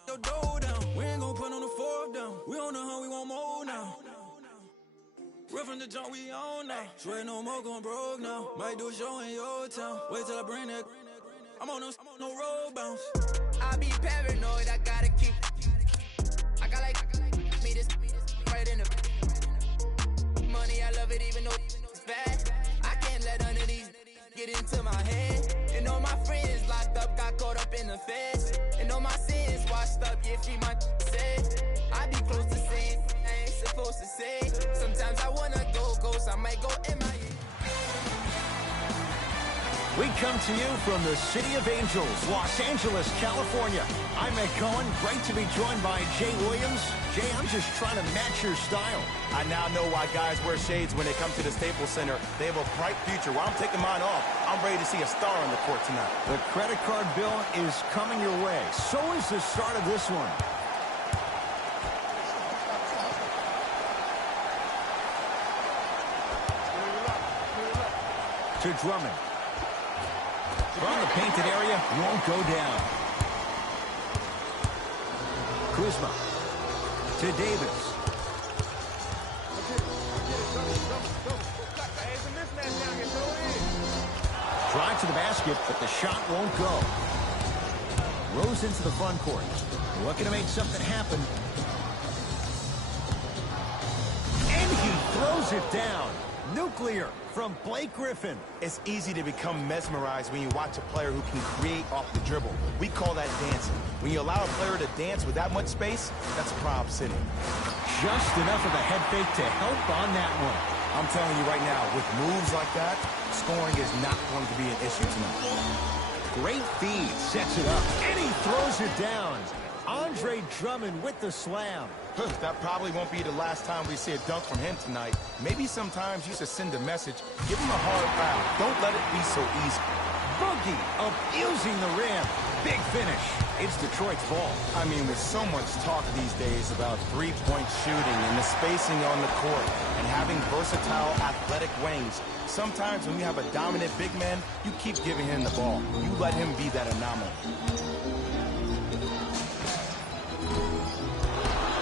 your dough down, we ain't gon' put on the 4th down. We on the hunt, we want more now. Real from the jump, we on now. Swear no more gon' broke now. Might do a show in your town. Wait till I bring that. I'm on no road bounce. I be paranoid, I gotta keep. I got like me this right in the money. I love it even though it's bad. I can't let none of these get into my head. And all my friends locked up, got caught up in the fence. And all my sins washed up, yeah, free my said. I be close to saying I ain't supposed to say. Sometimes I wanna go ghost, I might go MIA. We come to you from the City of Angels, Los Angeles, California. I'm Ed Cohen. Great to be joined by Jay Williams. Jay, I'm just trying to match your style. I now know why guys wear shades when they come to the Staples Center. They have a bright future. While I'm taking mine off, I'm ready to see a star on the court tonight. The credit card bill is coming your way. So is the start of this one. To Drummond. From the painted area, won't go down. Kuzma. To Davis. Drive to the basket, but the shot won't go. Rose into the front court. Looking to make something happen. And he throws it down. Nuclear from Blake Griffin. It's easy to become mesmerized when you watch a player who can create off the dribble. We call that dancing. When you allow a player to dance with that much space, that's Prob City. Just enough of a head fake to help on that one. I'm telling you right now, with moves like that, scoring is not going to be an issue tonight. Great feed, sets it up, and he throws it down. Andre Drummond with the slam. That probably won't be the last time we see a dunk from him tonight. Maybe sometimes you should send a message. Give him a hard foul. Don't let it be so easy. Boogie abusing the rim. Big finish. It's Detroit's ball. I mean, with so much talk these days about three-point shooting and the spacing on the court and having versatile athletic wings, sometimes when you have a dominant big man, you keep giving him the ball. You let him be that anomaly.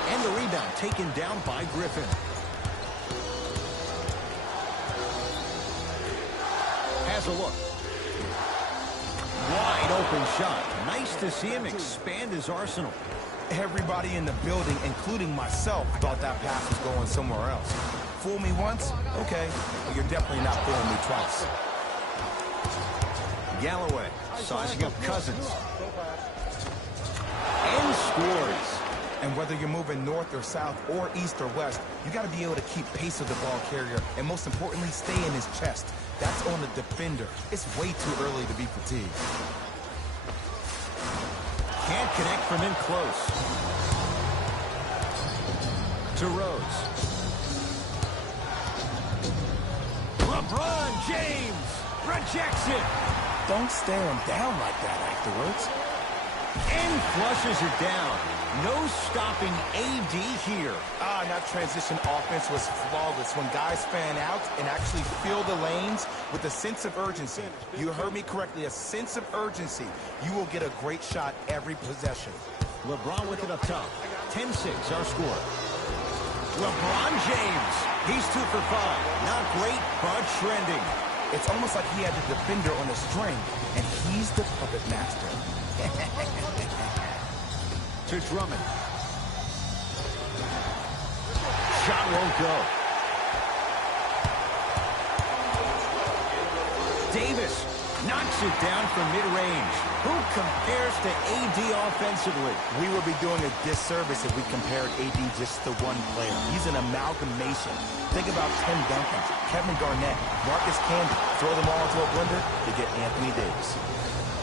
And the rebound taken down by Griffin. Has a look. Wide open shot. Nice to see him expand his arsenal. Everybody in the building, including myself, thought that pass was going somewhere else. Fool me once? Okay. But you're definitely not fooling me twice. Galloway sizing up Cousins. And scores. And whether you're moving north or south or east or west, you got to be able to keep pace with the ball carrier and most importantly, stay in his chest. That's on the defender. It's way too early to be fatigued. Can't connect from in close. To Rose. LeBron James rejects it. Don't stare him down like that afterwards. And flushes it down. No stopping AD here. And that transition offense was flawless when guys fan out and actually fill the lanes with a sense of urgency. You heard me correctly, a sense of urgency. You will get a great shot every possession. LeBron with it up top. 10-6 our score. LeBron James. He's 2 for 5. Not great, but trending. It's almost like he had the defender on a string, and he's the puppet master. To Drummond. Shot won't go. Davis knocks it down from mid-range. Who compares to AD offensively? We would be doing a disservice if we compared AD just to one player. He's an amalgamation. Think about Tim Duncan, Kevin Garnett, Marcus Camby. Throw them all into a blender to get Anthony Davis.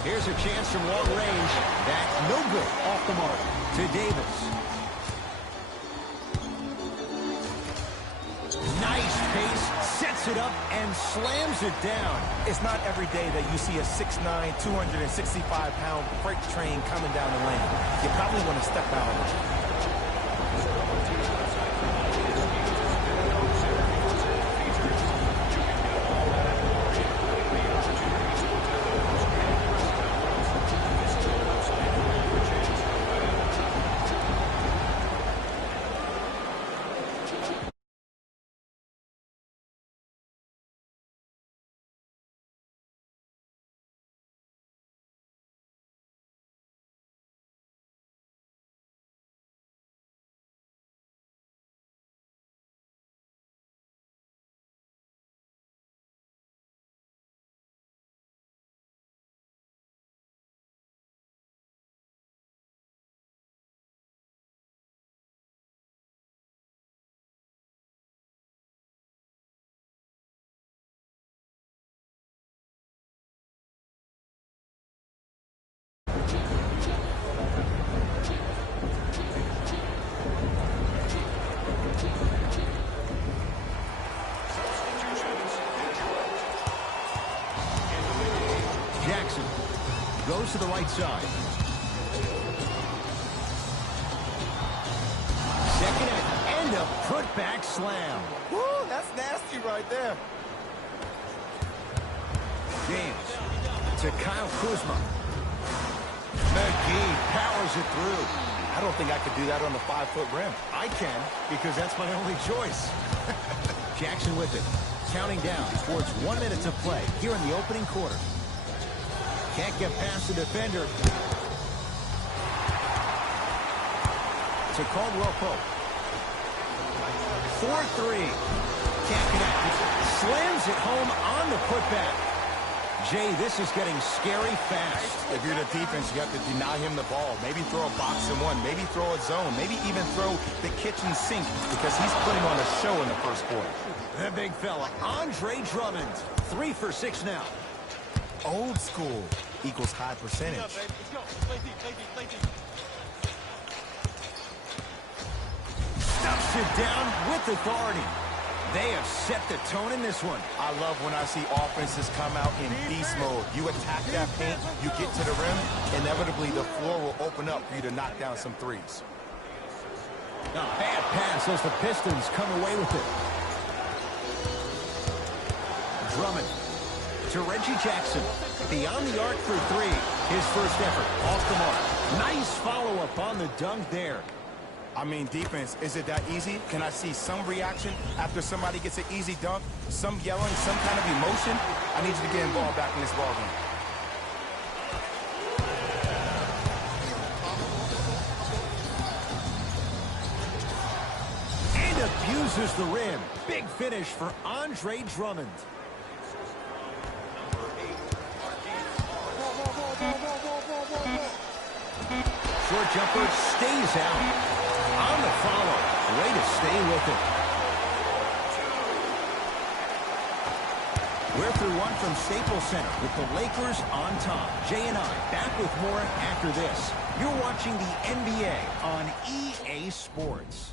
Here's a chance from long range. That no good. Off the mark. To Davis. Nice pace. Sets it up and slams it down. It's not every day that you see a 6'9", 265-pound freight train coming down the lane. You probably want to step out of it. Jackson goes to the right side. Second and a put-back slam. Woo, that's nasty right there. James to Kyle Kuzma. McGee powers it through. I don't think I could do that on the 5-foot rim. I can, because that's my only choice. Jackson with it. Counting down towards 1 minute to play here in the opening quarter. Can't get past the defender. To Caldwell Pope. 4-3. Can't connect. Slams it home on the putback. Jay, this is getting scary fast. If you're the defense, you have to deny him the ball. Maybe throw a box and one. Maybe throw a zone. Maybe even throw the kitchen sink because he's putting on a show in the first quarter. The big fella, Andre Drummond. 3 for 6 now. Old school equals high percentage. Stuffs it down with authority. They have set the tone in this one. I love when I see offenses come out in beast mode. You attack that paint, you get to the rim, inevitably the floor will open up for you to knock down some threes. A bad pass as the Pistons come away with it. Drummond to Reggie Jackson. Beyond the arc for 3. His first effort off the mark. Nice follow-up on the dunk there. I mean, defense, is it that easy? Can I see some reaction after somebody gets an easy dunk? Some yelling, some kind of emotion? I need you to get involved back in this ballgame. And abuses the rim. Big finish for Andre Drummond. Short jumper stays out. On the follow. Way to stay with it. We're through one from Staples Center with the Lakers on top. Jay and I back with more after this. You're watching the NBA on EA Sports.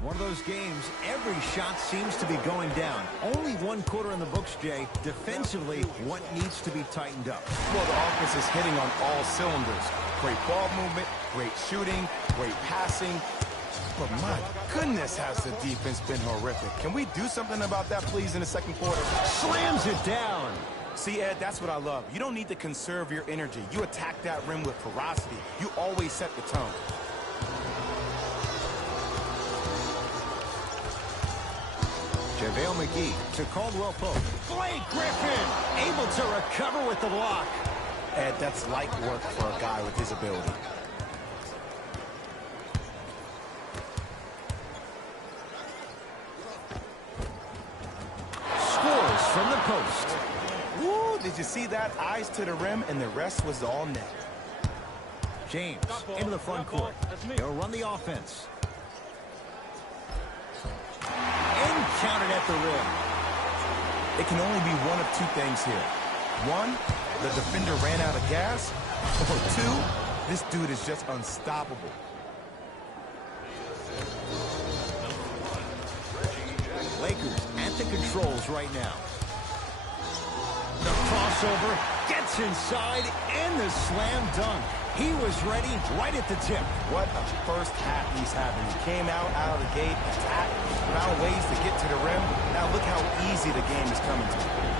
One of those games, every shot seems to be going down. Only 1 quarter in the books, Jay. Defensively, what needs to be tightened up? Well, the offense is hitting on all cylinders. Great ball movement, great shooting, great passing. But my goodness, has the defense been horrific. Can we do something about that, please, in the second quarter? Slams it down. See, Ed, that's what I love. You don't need to conserve your energy. You attack that rim with ferocity. You always set the tone. JaVale McGee to Caldwell Pope. Blake Griffin able to recover with the block. Ed, that's light work for a guy with his ability. Scores from the post. Woo, did you see that? Eyes to the rim, and the rest was all net. James into the front court. He'll run the offense. And counted at the rim. It can only be one of two things here. One, the defender ran out of gas. Or two, this dude is just unstoppable. Lakers at the controls right now. The crossover gets inside and the slam dunk. He was ready right at the tip. What a first half he's having. He came out of the gate, attacked, found ways to get to the rim. Now look how easy the game is coming to him.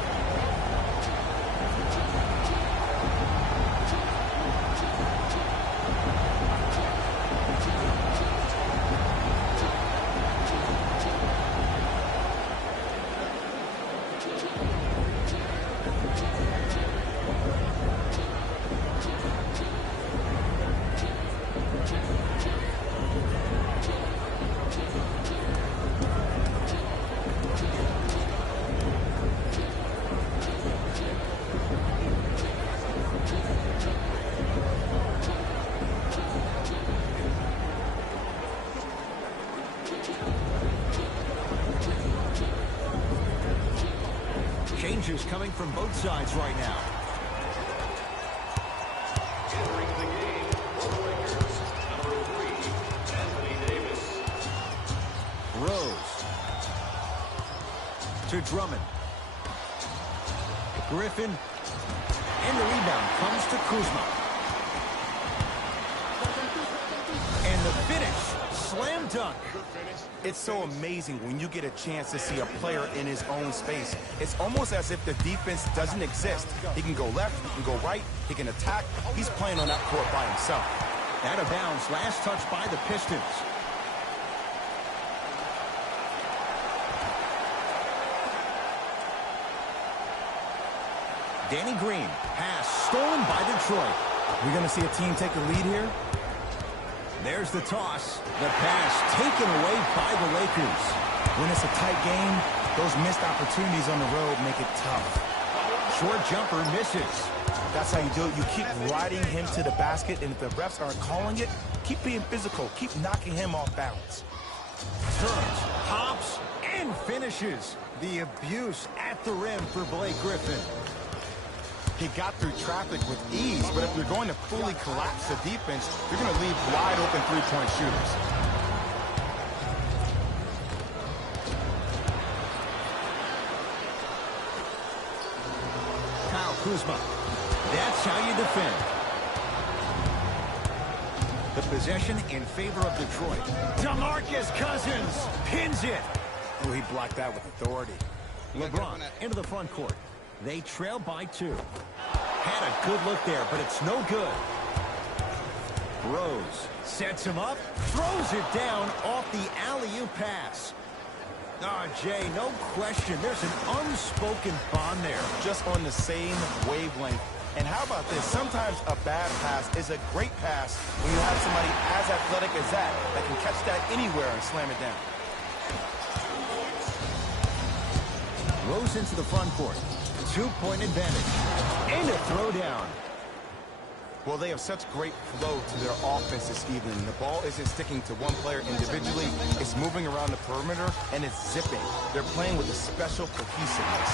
Changes coming from both sides right now. Entering the game for the Lakers, number 3, Anthony Davis. Rose to Drummond. Griffin. And the rebound comes to Kuzma. And the finish, slam dunk. It's so amazing when you get a chance to see a player in his own space. It's almost as if the defense doesn't exist. He can go left, he can go right, he can attack. He's playing on that court by himself. Out of bounds, last touch by the Pistons. Danny Green, pass stolen by Detroit. We're going to see a team take the lead here. There's the toss. The pass taken away by the Lakers. When it's a tight game, those missed opportunities on the road make it tough. Short jumper misses. That's how you do it. You keep riding him to the basket, and if the refs aren't calling it, keep being physical. Keep knocking him off balance. Turns, hops, and finishes. The abuse at the rim for Blake Griffin. He got through traffic with ease, but if you're going to fully collapse the defense, you're going to leave wide open three-point shooters. Kyle Kuzma. That's how you defend. The possession in favor of Detroit. DeMarcus Cousins pins it. Oh, he blocked that with authority. LeBron into the front court. They trail by 2. Had a good look there, but it's no good. Rose sets him up, throws it down off the alley-oop pass. Jay, no question. There's an unspoken bond there. Just on the same wavelength. And how about this? Sometimes a bad pass is a great pass when you have somebody as athletic as that can catch that anywhere and slam it down. Rose into the front court. 2-point advantage. And a throwdown. Well, they have such great flow to their offense this evening. The ball isn't sticking to one player individually. It's moving around the perimeter, and it's zipping. They're playing with a special cohesiveness.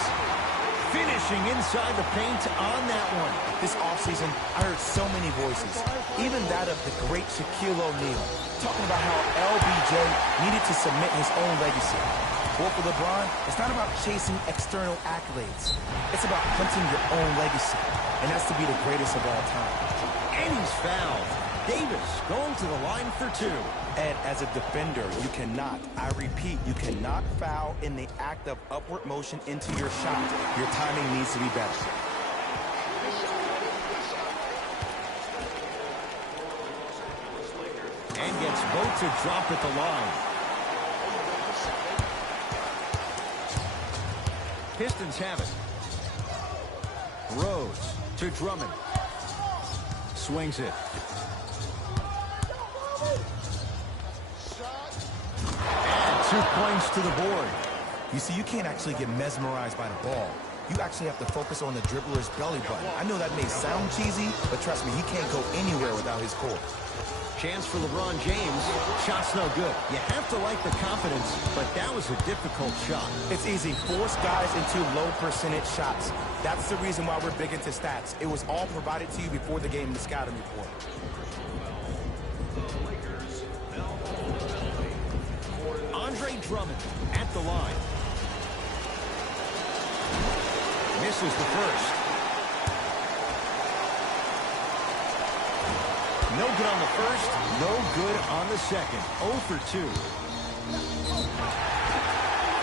Finishing inside the paint on that one. This offseason, I heard so many voices, even that of the great Shaquille O'Neal, talking about how LBJ needed to cement his own legacy. Well, for LeBron, it's not about chasing external accolades. It's about hunting your own legacy, and that's to be the greatest of all time. And he's fouled. Davis going to the line for 2. And as a defender, you cannot, I repeat, you cannot foul in the act of upward motion into your shot. Your timing needs to be better. And gets both to drop at the line. Pistons have it. Rose to Drummond. Swings it. And 2 points to the board. You see, you can't actually get mesmerized by the ball. You actually have to focus on the dribbler's belly button. I know that may sound cheesy, but trust me, he can't go anywhere without his core. Chance for LeBron James. Shot's no good. You have to like the confidence, but that was a difficult shot. It's easy. Force guys into low percentage shots. That's the reason why we're big into stats. It was all provided to you before the game in the scouting report. Andre Drummond at the line. Misses the first. No good on the first, no good on the second. 0 for 2.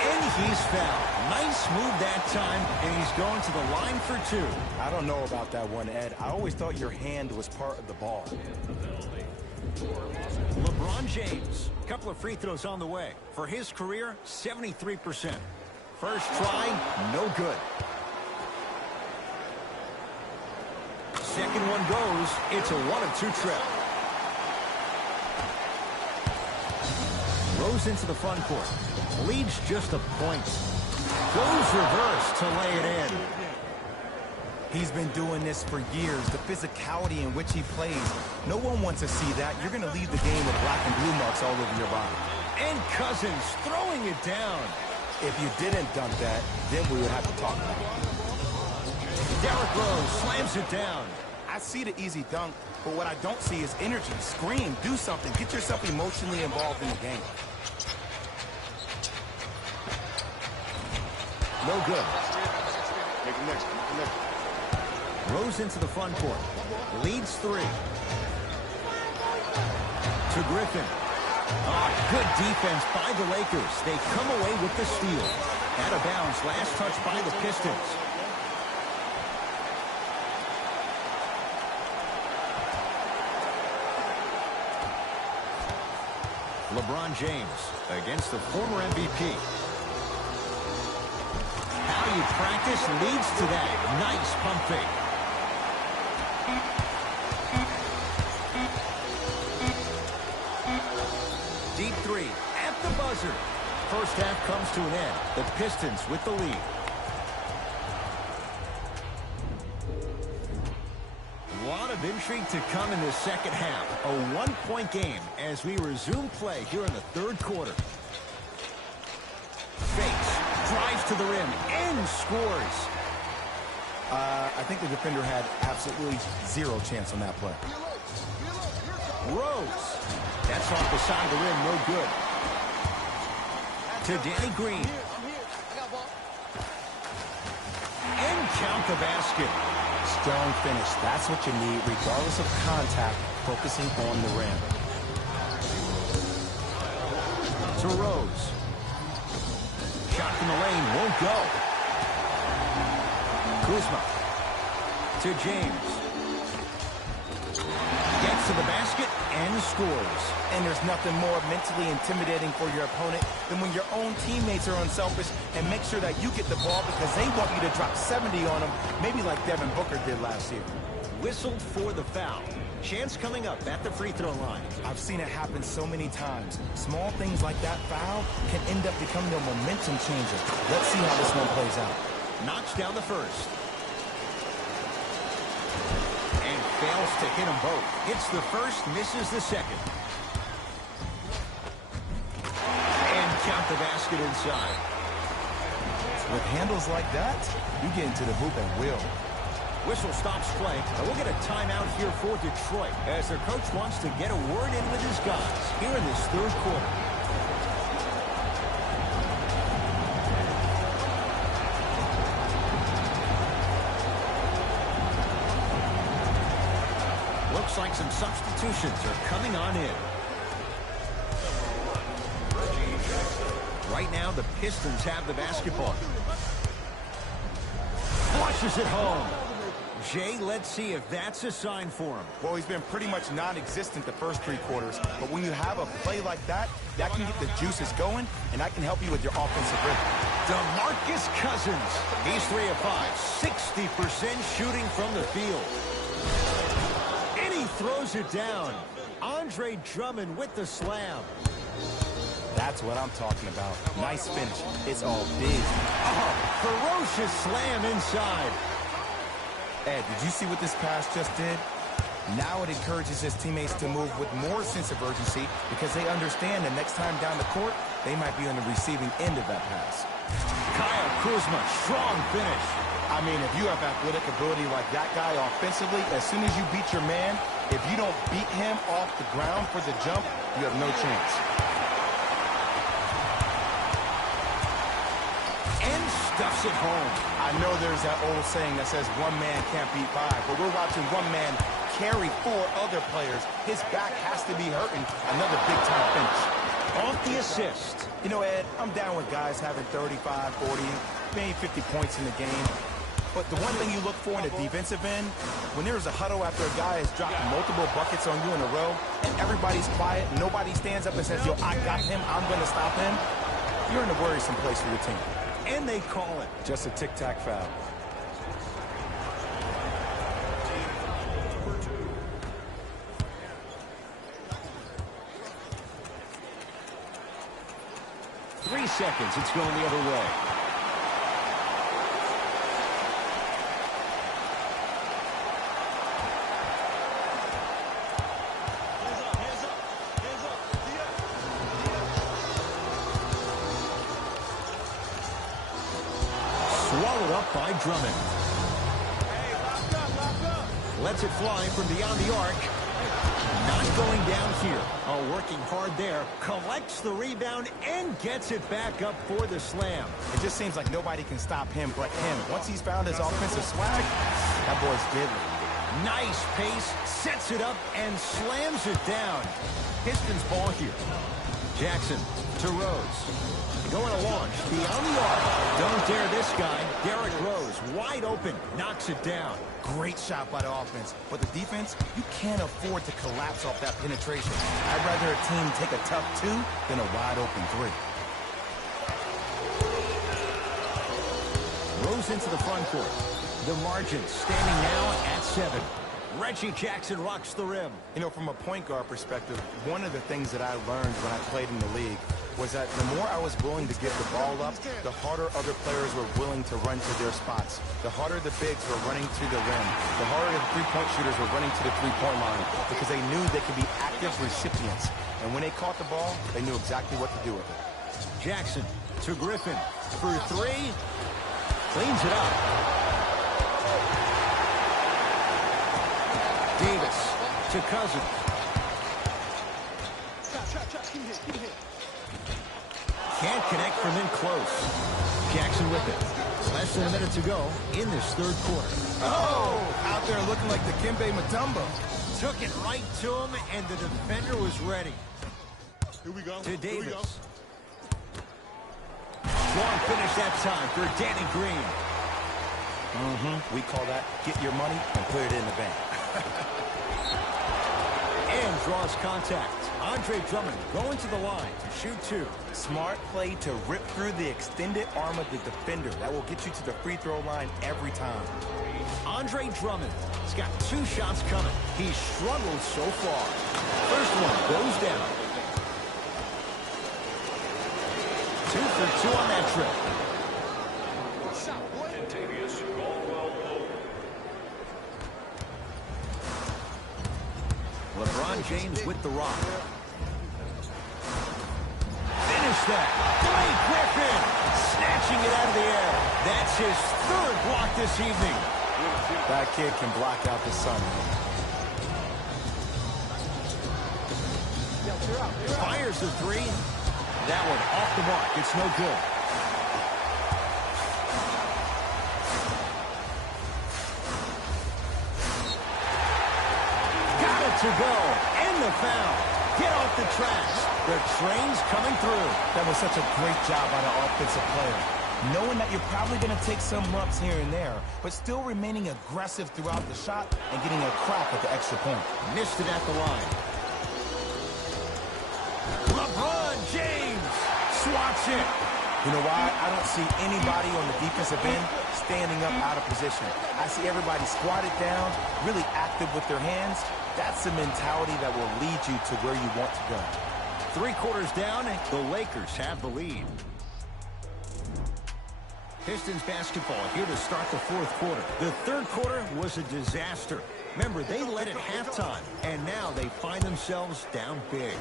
And he's fouled. Nice move that time, and he's going to the line for 2. I don't know about that one, Ed. I always thought your hand was part of the ball. LeBron James, a couple of free throws on the way. For his career, 73%. First try, no good. Second one goes. It's a 1-2 trail. Rose into the front court. Leads just a point. Goes reverse to lay it in. He's been doing this for years. The physicality in which he plays. No one wants to see that. You're going to leave the game with black and blue marks all over your body. And Cousins throwing it down. If you didn't dunk that, then we would have to talk about it. Derrick Rose slams it down. I see the easy dunk, but what I don't see is energy. Scream, do something. Get yourself emotionally involved in the game. No good. Make it next. Rose into the front court. Leads 3. To Griffin. Oh, good defense by the Lakers. They come away with the steal. Out of bounds. Last touch by the Pistons. LeBron James against the former MVP. How you practice leads to that. Nice pump fake. Deep 3 at the buzzer. First half comes to an end. The Pistons with the lead. A lot of intrigue to come in the second half. A one-point game as we resume play here in the third quarter. Fakes, drives to the rim, and scores. I think the defender had absolutely zero chance on that play. Rose. That's off the side of the rim, no good. To Danny Green. And count the basket. Strong finish. That's what you need, regardless of contact, focusing on the rim. To Rose. Shot from the lane, won't go. Kuzma. To James. Gets to the basket and scores. And there's nothing more mentally intimidating for your opponent than when your own teammates are unselfish and make sure that you get the ball because they want you to drop 70 on them, maybe like Devin Booker did last year. Whistled for the foul. Chance coming up at the free throw line. I've seen it happen so many times. Small things like that foul can end up becoming a momentum changer. Let's see how this one plays out. Knocks down the first. And fails to hit them both. Hits the first, misses the second. And count the basket inside. With handles like that, you get into the hoop at will. Whistle stops play, and we'll get a timeout here for Detroit as their coach wants to get a word in with his guys here in this third quarter. Looks like some substitutions are coming on in. Right now, the Pistons have the basketball. Flushes it home. Jay, let's see if that's a sign for him. Well, he's been pretty much non-existent the first 3 quarters, but when you have a play like that, that can get the juices going, and that can help you with your offensive rhythm. DeMarcus Cousins. He's 3 of 5, 60% shooting from the field. And he throws it down. Andre Drummond with the slam. That's what I'm talking about. Nice finish. It's all big. Oh, ferocious slam inside. Ed, did you see what this pass just did? Now it encourages his teammates to move with more sense of urgency because they understand the next time down the court, they might be on the receiving end of that pass. Kyle Kuzma, strong finish. I mean, if you have athletic ability like that guy offensively, as soon as you beat your man, if you don't beat him off the ground for the jump, you have no chance. And stuffs it home. I know there's that old saying that says one man can't beat 5, but we're watching one man carry 4 other players. His back has to be hurting. Another big-time finish. Off the assist. You know, Ed, I'm down with guys having 35, 40, maybe 50 points in the game. But the one thing you look for in the defensive end, when there's a huddle after a guy has dropped multiple buckets on you in a row, and everybody's quiet, nobody stands up and says, yo, I got him, I'm going to stop him, you're in a worrisome place for your team. And they call it. Just a tic-tac foul. Three seconds, it's going the other way. Swallowed up by Drummond. Lets it fly from beyond the arc. Not going down here. Oh, working hard there. Collects the rebound and gets it back up for the slam. It just seems like nobody can stop him but him. Once he's found his offensive swag, that boy's deadly. Nice pace, sets it up, and slams it down. Pistons ball here. Jackson to Rose. Going to launch beyond the arc. Don't dare this guy. Derrick Rose, wide open, knocks it down. Great shot by the offense. But the defense, you can't afford to collapse off that penetration. I'd rather a team take a tough 2 than a wide open 3. Rose into the front court. The margin standing now at 7. Reggie Jackson rocks the rim. You know, from a point guard perspective, one of the things that I learned when I played in the league was that the more I was willing to give the ball up, the harder other players were willing to run to their spots. The harder the bigs were running to the rim. The harder the three-point shooters were running to the three-point line because they knew they could be active recipients. And when they caught the ball, they knew exactly what to do with it. Jackson to Griffin for 3. Cleans it up. Davis to Cousins. Can't connect from in close. Jackson with it. Less than a minute to go in this third quarter. Oh! Out there looking like the Kimbe Mutombo. Took it right to him, and the defender was ready. Here we go. To Davis. Here we go. Strong finish that time for Danny Green. We call that get your money and put it in the bank. And draws contact. Andre Drummond going to the line to shoot 2. Smart play to rip through the extended arm of the defender. That will get you to the free throw line every time. Andre Drummond has got 2 shots coming. He's struggled so far. First one goes down. 2 for 2 on that trip. LeBron James with the rock. Finish that. Blake Griffin snatching it out of the air. That's his 3rd block this evening. That kid can block out the sun. Fires the 3. That one off the mark. It's no good. Got it to go. And the foul. Get off the tracks. The train's coming through. That was such a great job by the offensive player. Knowing that you're probably going to take some lumps here and there, but still remaining aggressive throughout the shot and getting a crack at the extra point. Missed it at the line. LeBron James swats it. You know why? I don't see anybody on the defensive end standing up out of position. I see everybody squatted down, really active with their hands. That's the mentality that will lead you to where you want to go. 3 quarters down, the Lakers have the lead. Pistons basketball here to start the 4th quarter. The 3rd quarter was a disaster. Remember, they led at halftime, and now they find themselves down big.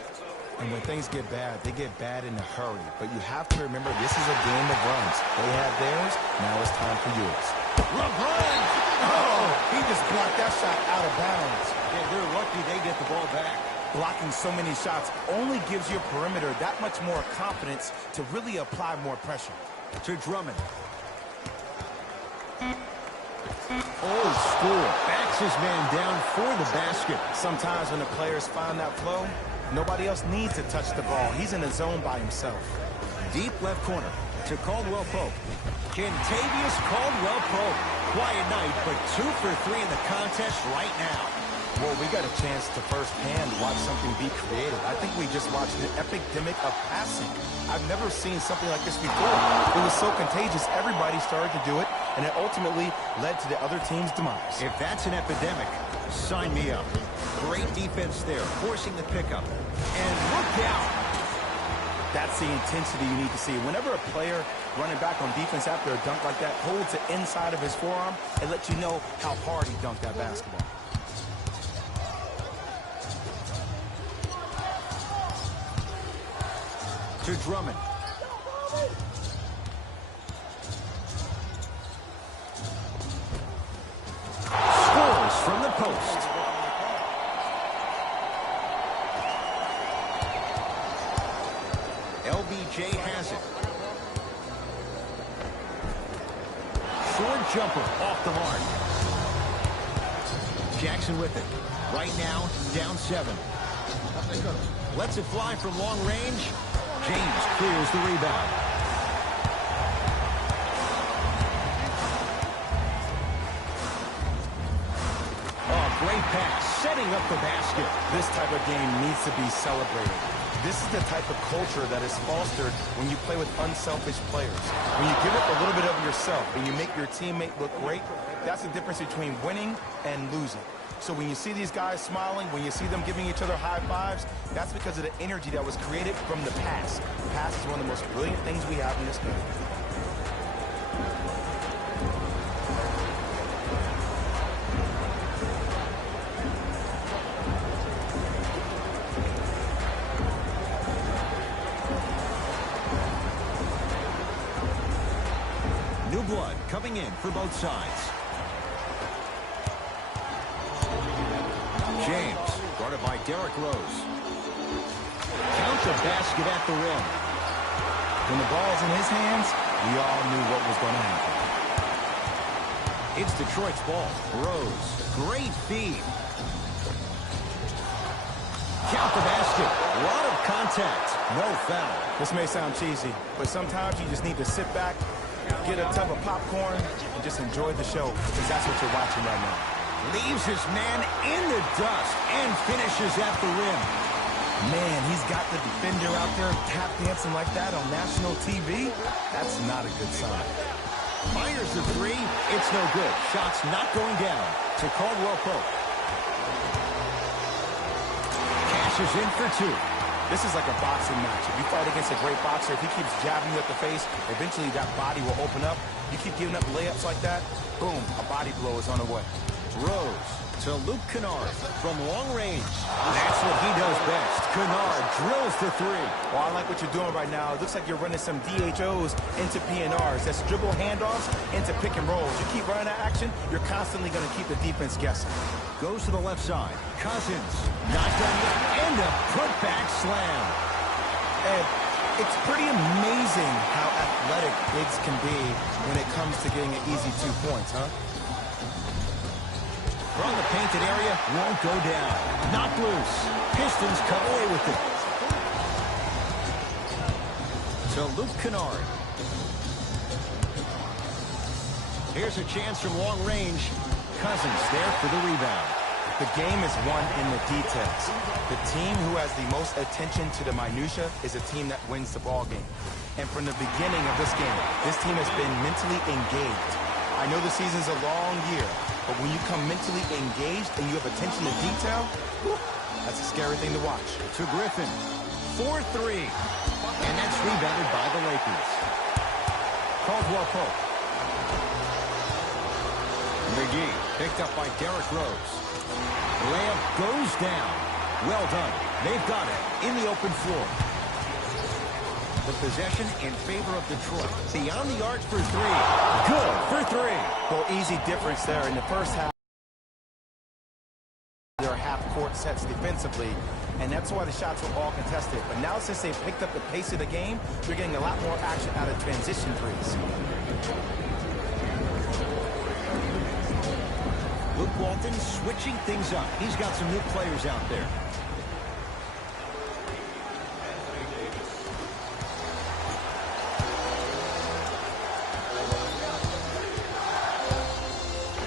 And when things get bad, they get bad in a hurry. But you have to remember, this is a game of runs. They have theirs, now it's time for yours. LeBron! Oh, he just blocked that shot out of bounds. Yeah, they're lucky they get the ball back. Blocking so many shots only gives your perimeter that much more confidence to really apply more pressure. To Drummond. Oh, score. Backs his man down for the basket. Sometimes when the players find that flow, nobody else needs to touch the ball. He's in a zone by himself. Deep left corner to Caldwell Pope. Kentavious Caldwell Pope. Quiet night, but 2 for 3 in the contest right now. Well, we got a chance to firsthand watch something be created. I think we just watched an epidemic of passing. I've never seen something like this before. It was so contagious, everybody started to do it, and it ultimately led to the other team's demise. If that's an epidemic, sign me up. Great defense there, forcing the pickup. And look out! That's the intensity you need to see. Whenever a player running back on defense after a dunk like that holds the inside of his forearm, it lets you know how hard he dunked that basketball. To Drummond. Scores from the post. jumper off the mark. Jackson with it. Right now, down 7. Lets it fly from long range. James clears the rebound. Oh, great pass, setting up the basket. This type of game needs to be celebrated. This is the type of culture that is fostered when you play with unselfish players. When you give up a little bit of yourself and you make your teammate look great, that's the difference between winning and losing. So when you see these guys smiling, when you see them giving each other high fives, that's because of the energy that was created from the pass. The pass is one of the most brilliant things we have in this game. New blood coming in for both sides. James, guarded by Derrick Rose. Count the basket at the rim. When the ball's in his hands, we all knew what was going to happen. It's Detroit's ball. Rose, great feed. Count the basket. A lot of contact. No foul. This may sound cheesy, but sometimes you just need to sit back, get a tub of popcorn, and just enjoy the show, because that's what you're watching right now. Leaves his man in the dust and finishes at the rim. Man, he's got the defender out there tap dancing like that on national TV. That's not a good sign. Fires the 3. It's no good. Shot's not going down to Caldwell Pope. Cashes in for 2. This is like a boxing match. If you fight against a great boxer, if he keeps jabbing you at the face, eventually that body will open up. You keep giving up layups like that, boom, a body blow is on the way. Rose to Luke Kennard from long range. That's what he does best. Kennard drills the 3. Well, I like what you're doing right now. It looks like you're running some DHOs into PNRs. That's dribble handoffs into pick and rolls. You keep running that action, you're constantly going to keep the defense guessing. Goes to the left side. Cousins, not done yet, and a putback slam. And it's pretty amazing how athletic bigs can be when it comes to getting an easy 2 points, huh? From the painted area, won't go down. Knocked loose. Pistons come away with it. To Luke Kennard. Here's a chance from long range. Cousins there for the rebound. The game is won in the details. The team who has the most attention to the minutia is a team that wins the ball game. And from the beginning of this game, this team has been mentally engaged. I know the season's a long year, but when you come mentally engaged and you have attention to detail, whew, that's a scary thing to watch. To Griffin. 4-3. And that's rebounded by the Lakers. Caldwell Pope. McGee picked up by Derrick Rose. Layup goes down. Well done. They've got it in the open floor. The possession in favor of Detroit. Beyond the arc for 3. Good for 3. Well, easy difference there. In the first half, there are half-court sets defensively, and that's why the shots were all contested. But now since they've picked up the pace of the game, you're getting a lot more action out of transition threes. Luke Walton switching things up. He's got some new players out there.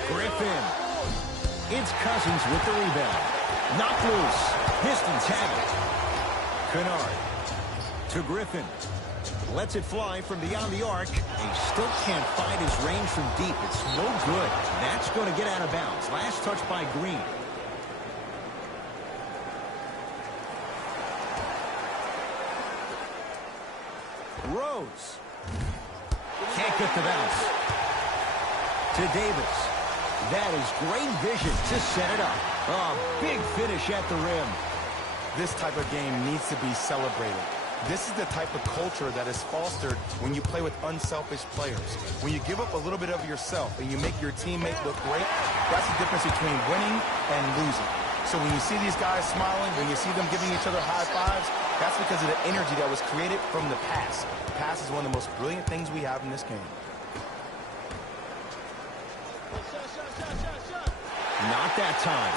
Griffin. It's Cousins with the rebound. Knocked loose. Pistons have it. Kennard to Griffin. Lets it fly from beyond the arc. He still can't find his range from deep. It's no good. That's going to get out of bounds. Last touch by Green. Rose. Can't get the bounce. To Davis. That is great vision to set it up. A big finish at the rim. This type of game needs to be celebrated. This is the type of culture that is fostered when you play with unselfish players. When you give up a little bit of yourself and you make your teammate look great, that's the difference between winning and losing. So when you see these guys smiling, when you see them giving each other high fives, that's because of the energy that was created from the pass. The pass is one of the most brilliant things we have in this game. Not that time.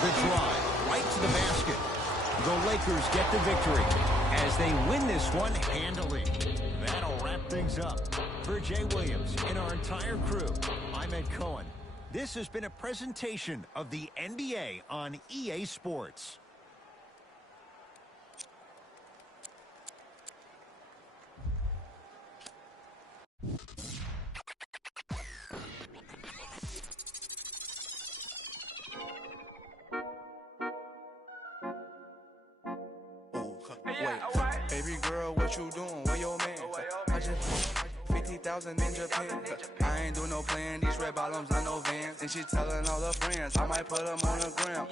The drive right to the basket. The Lakers get the victory as they win this one handily. That'll wrap things up. For Jay Williams and our entire crew, I'm Ed Cohen. This has been a presentation of the NBA on EA Sports. Baby girl, what you doing? Where your man? I just 50,000 in Japan. I ain't do no plan. These red bottoms, I know Vans. And she telling all her friends, I might put them on the gram.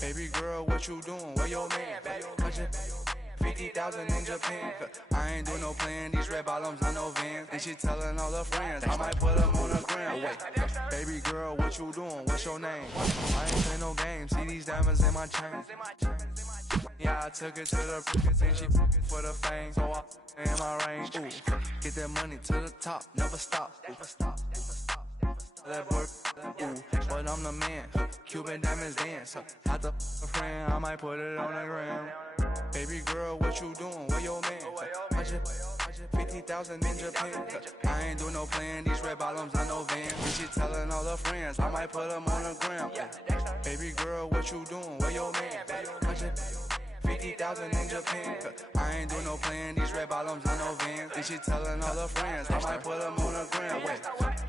Baby girl, what you doing? Where your man? I just 50,000 in Japan. I ain't do no plan. These red bottoms, I know Vans. And she telling all her friends, I might put them on the gram. Baby girl, what you doing? What's your name? I ain't play no games. See these diamonds in my chain. Yeah, I took it to the freaking and she for the fame. So I in my range. Ooh, get that money to the top, never stop. That work, ooh, but I'm the man. Cuban diamonds dance. Had to a friend, I might put it on the gram. Baby girl, what you doing? Where your man? I just 50,000 in Japan. I ain't do no plan. These red bottoms, I know Vans. And she telling all her friends, I might put them on the gram. Baby girl, what you doing? Where your man? I just 50,000 in Japan. I ain't do no plan. These red bottoms, I know Vans. And she telling all her friends, I might put them on the gram.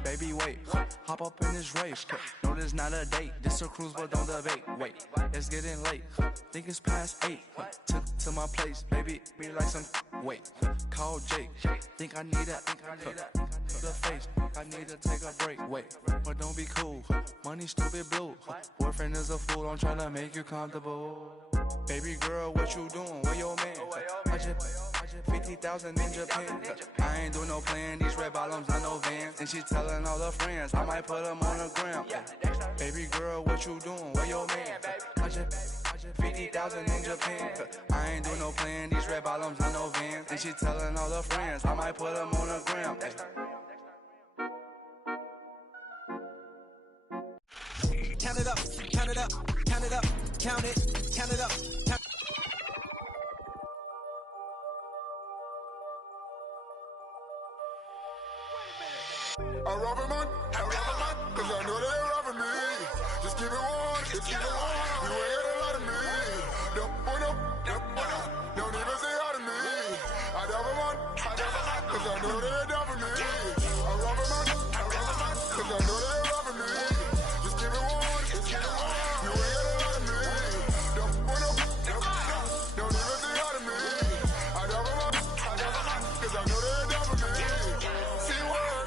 Baby, wait, hop up in this race. No, this not a date. This a cruise, but don't debate. Wait, it's getting late. Think it's past 8. Took to my place, baby, be like some. Wait, call Jake. Think I need that. The face, I need to take a break. Wait, but don't be cool. Money stupid blue. Boyfriend is a fool. I'm trying to make you comfortable. Baby girl, what you doing? Where your man? I just 50,000 in Japan. I ain't do no plan. These red bottoms, I know Vans. And she telling all her friends, I might put them on the gram. Baby girl, what you doing? Where your man? I just 50,000 in Japan. I ain't do no plan. These red bottoms, I know Vans. And she telling all her friends, I might put them on the gram. Count it up, count it up, count it up, count it, count it up, count. I rob a man, cause I know they're robbing me. Just keep it warm, just keep it warm. You ain't got a lot of me. Don't even say hi to me. I rob a man, cause I know they're robbing me. I rob a man, cause I know they're robbing me. Just keep it warm, just keep it warm. You ain't got a lot of me. Don't even say hi to me. I rob a man, cause I know they're robbing me. See what?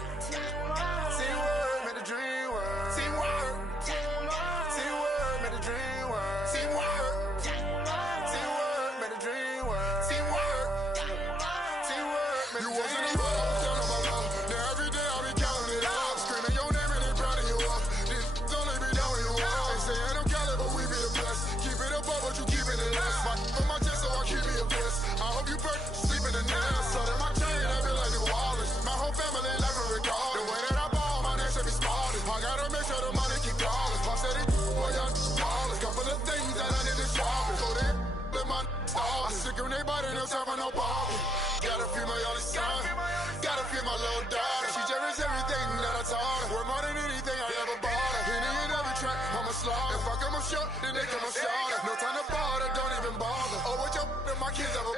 See what made the dream work. See what? See what made the dream work. See what? See what made the dream work. See what? See what made the dream work. You wasn't around, down on my love. Now every day I'll be counting it out. Screaming your name and they prouding you up. This only be down when you walk. They say I don't count it, but we be the best. Keep it above, but you keeping it less. Fight on my chest, so I keep me a bliss. I hope you burn, sleep in the nest. So that my chain, I feel like New Orleans. My whole family life a regard. The way that I ball, my name should be smartest. I gotta make sure the money keep calling. I said it, boy, young ballers. Couple of things that I need to sharpen. So they let my stars. I sick of nobody, no time for no bargain. Gotta feel my only son. Gotta feel my little daughter. She cherishes everything that I taught her. Worth more than anything I ever bought her. Hitting in every track, I'm a slaughter. If I come up short, then they come up short. No time to bother, don't even bother. Oh, what your and my kids ever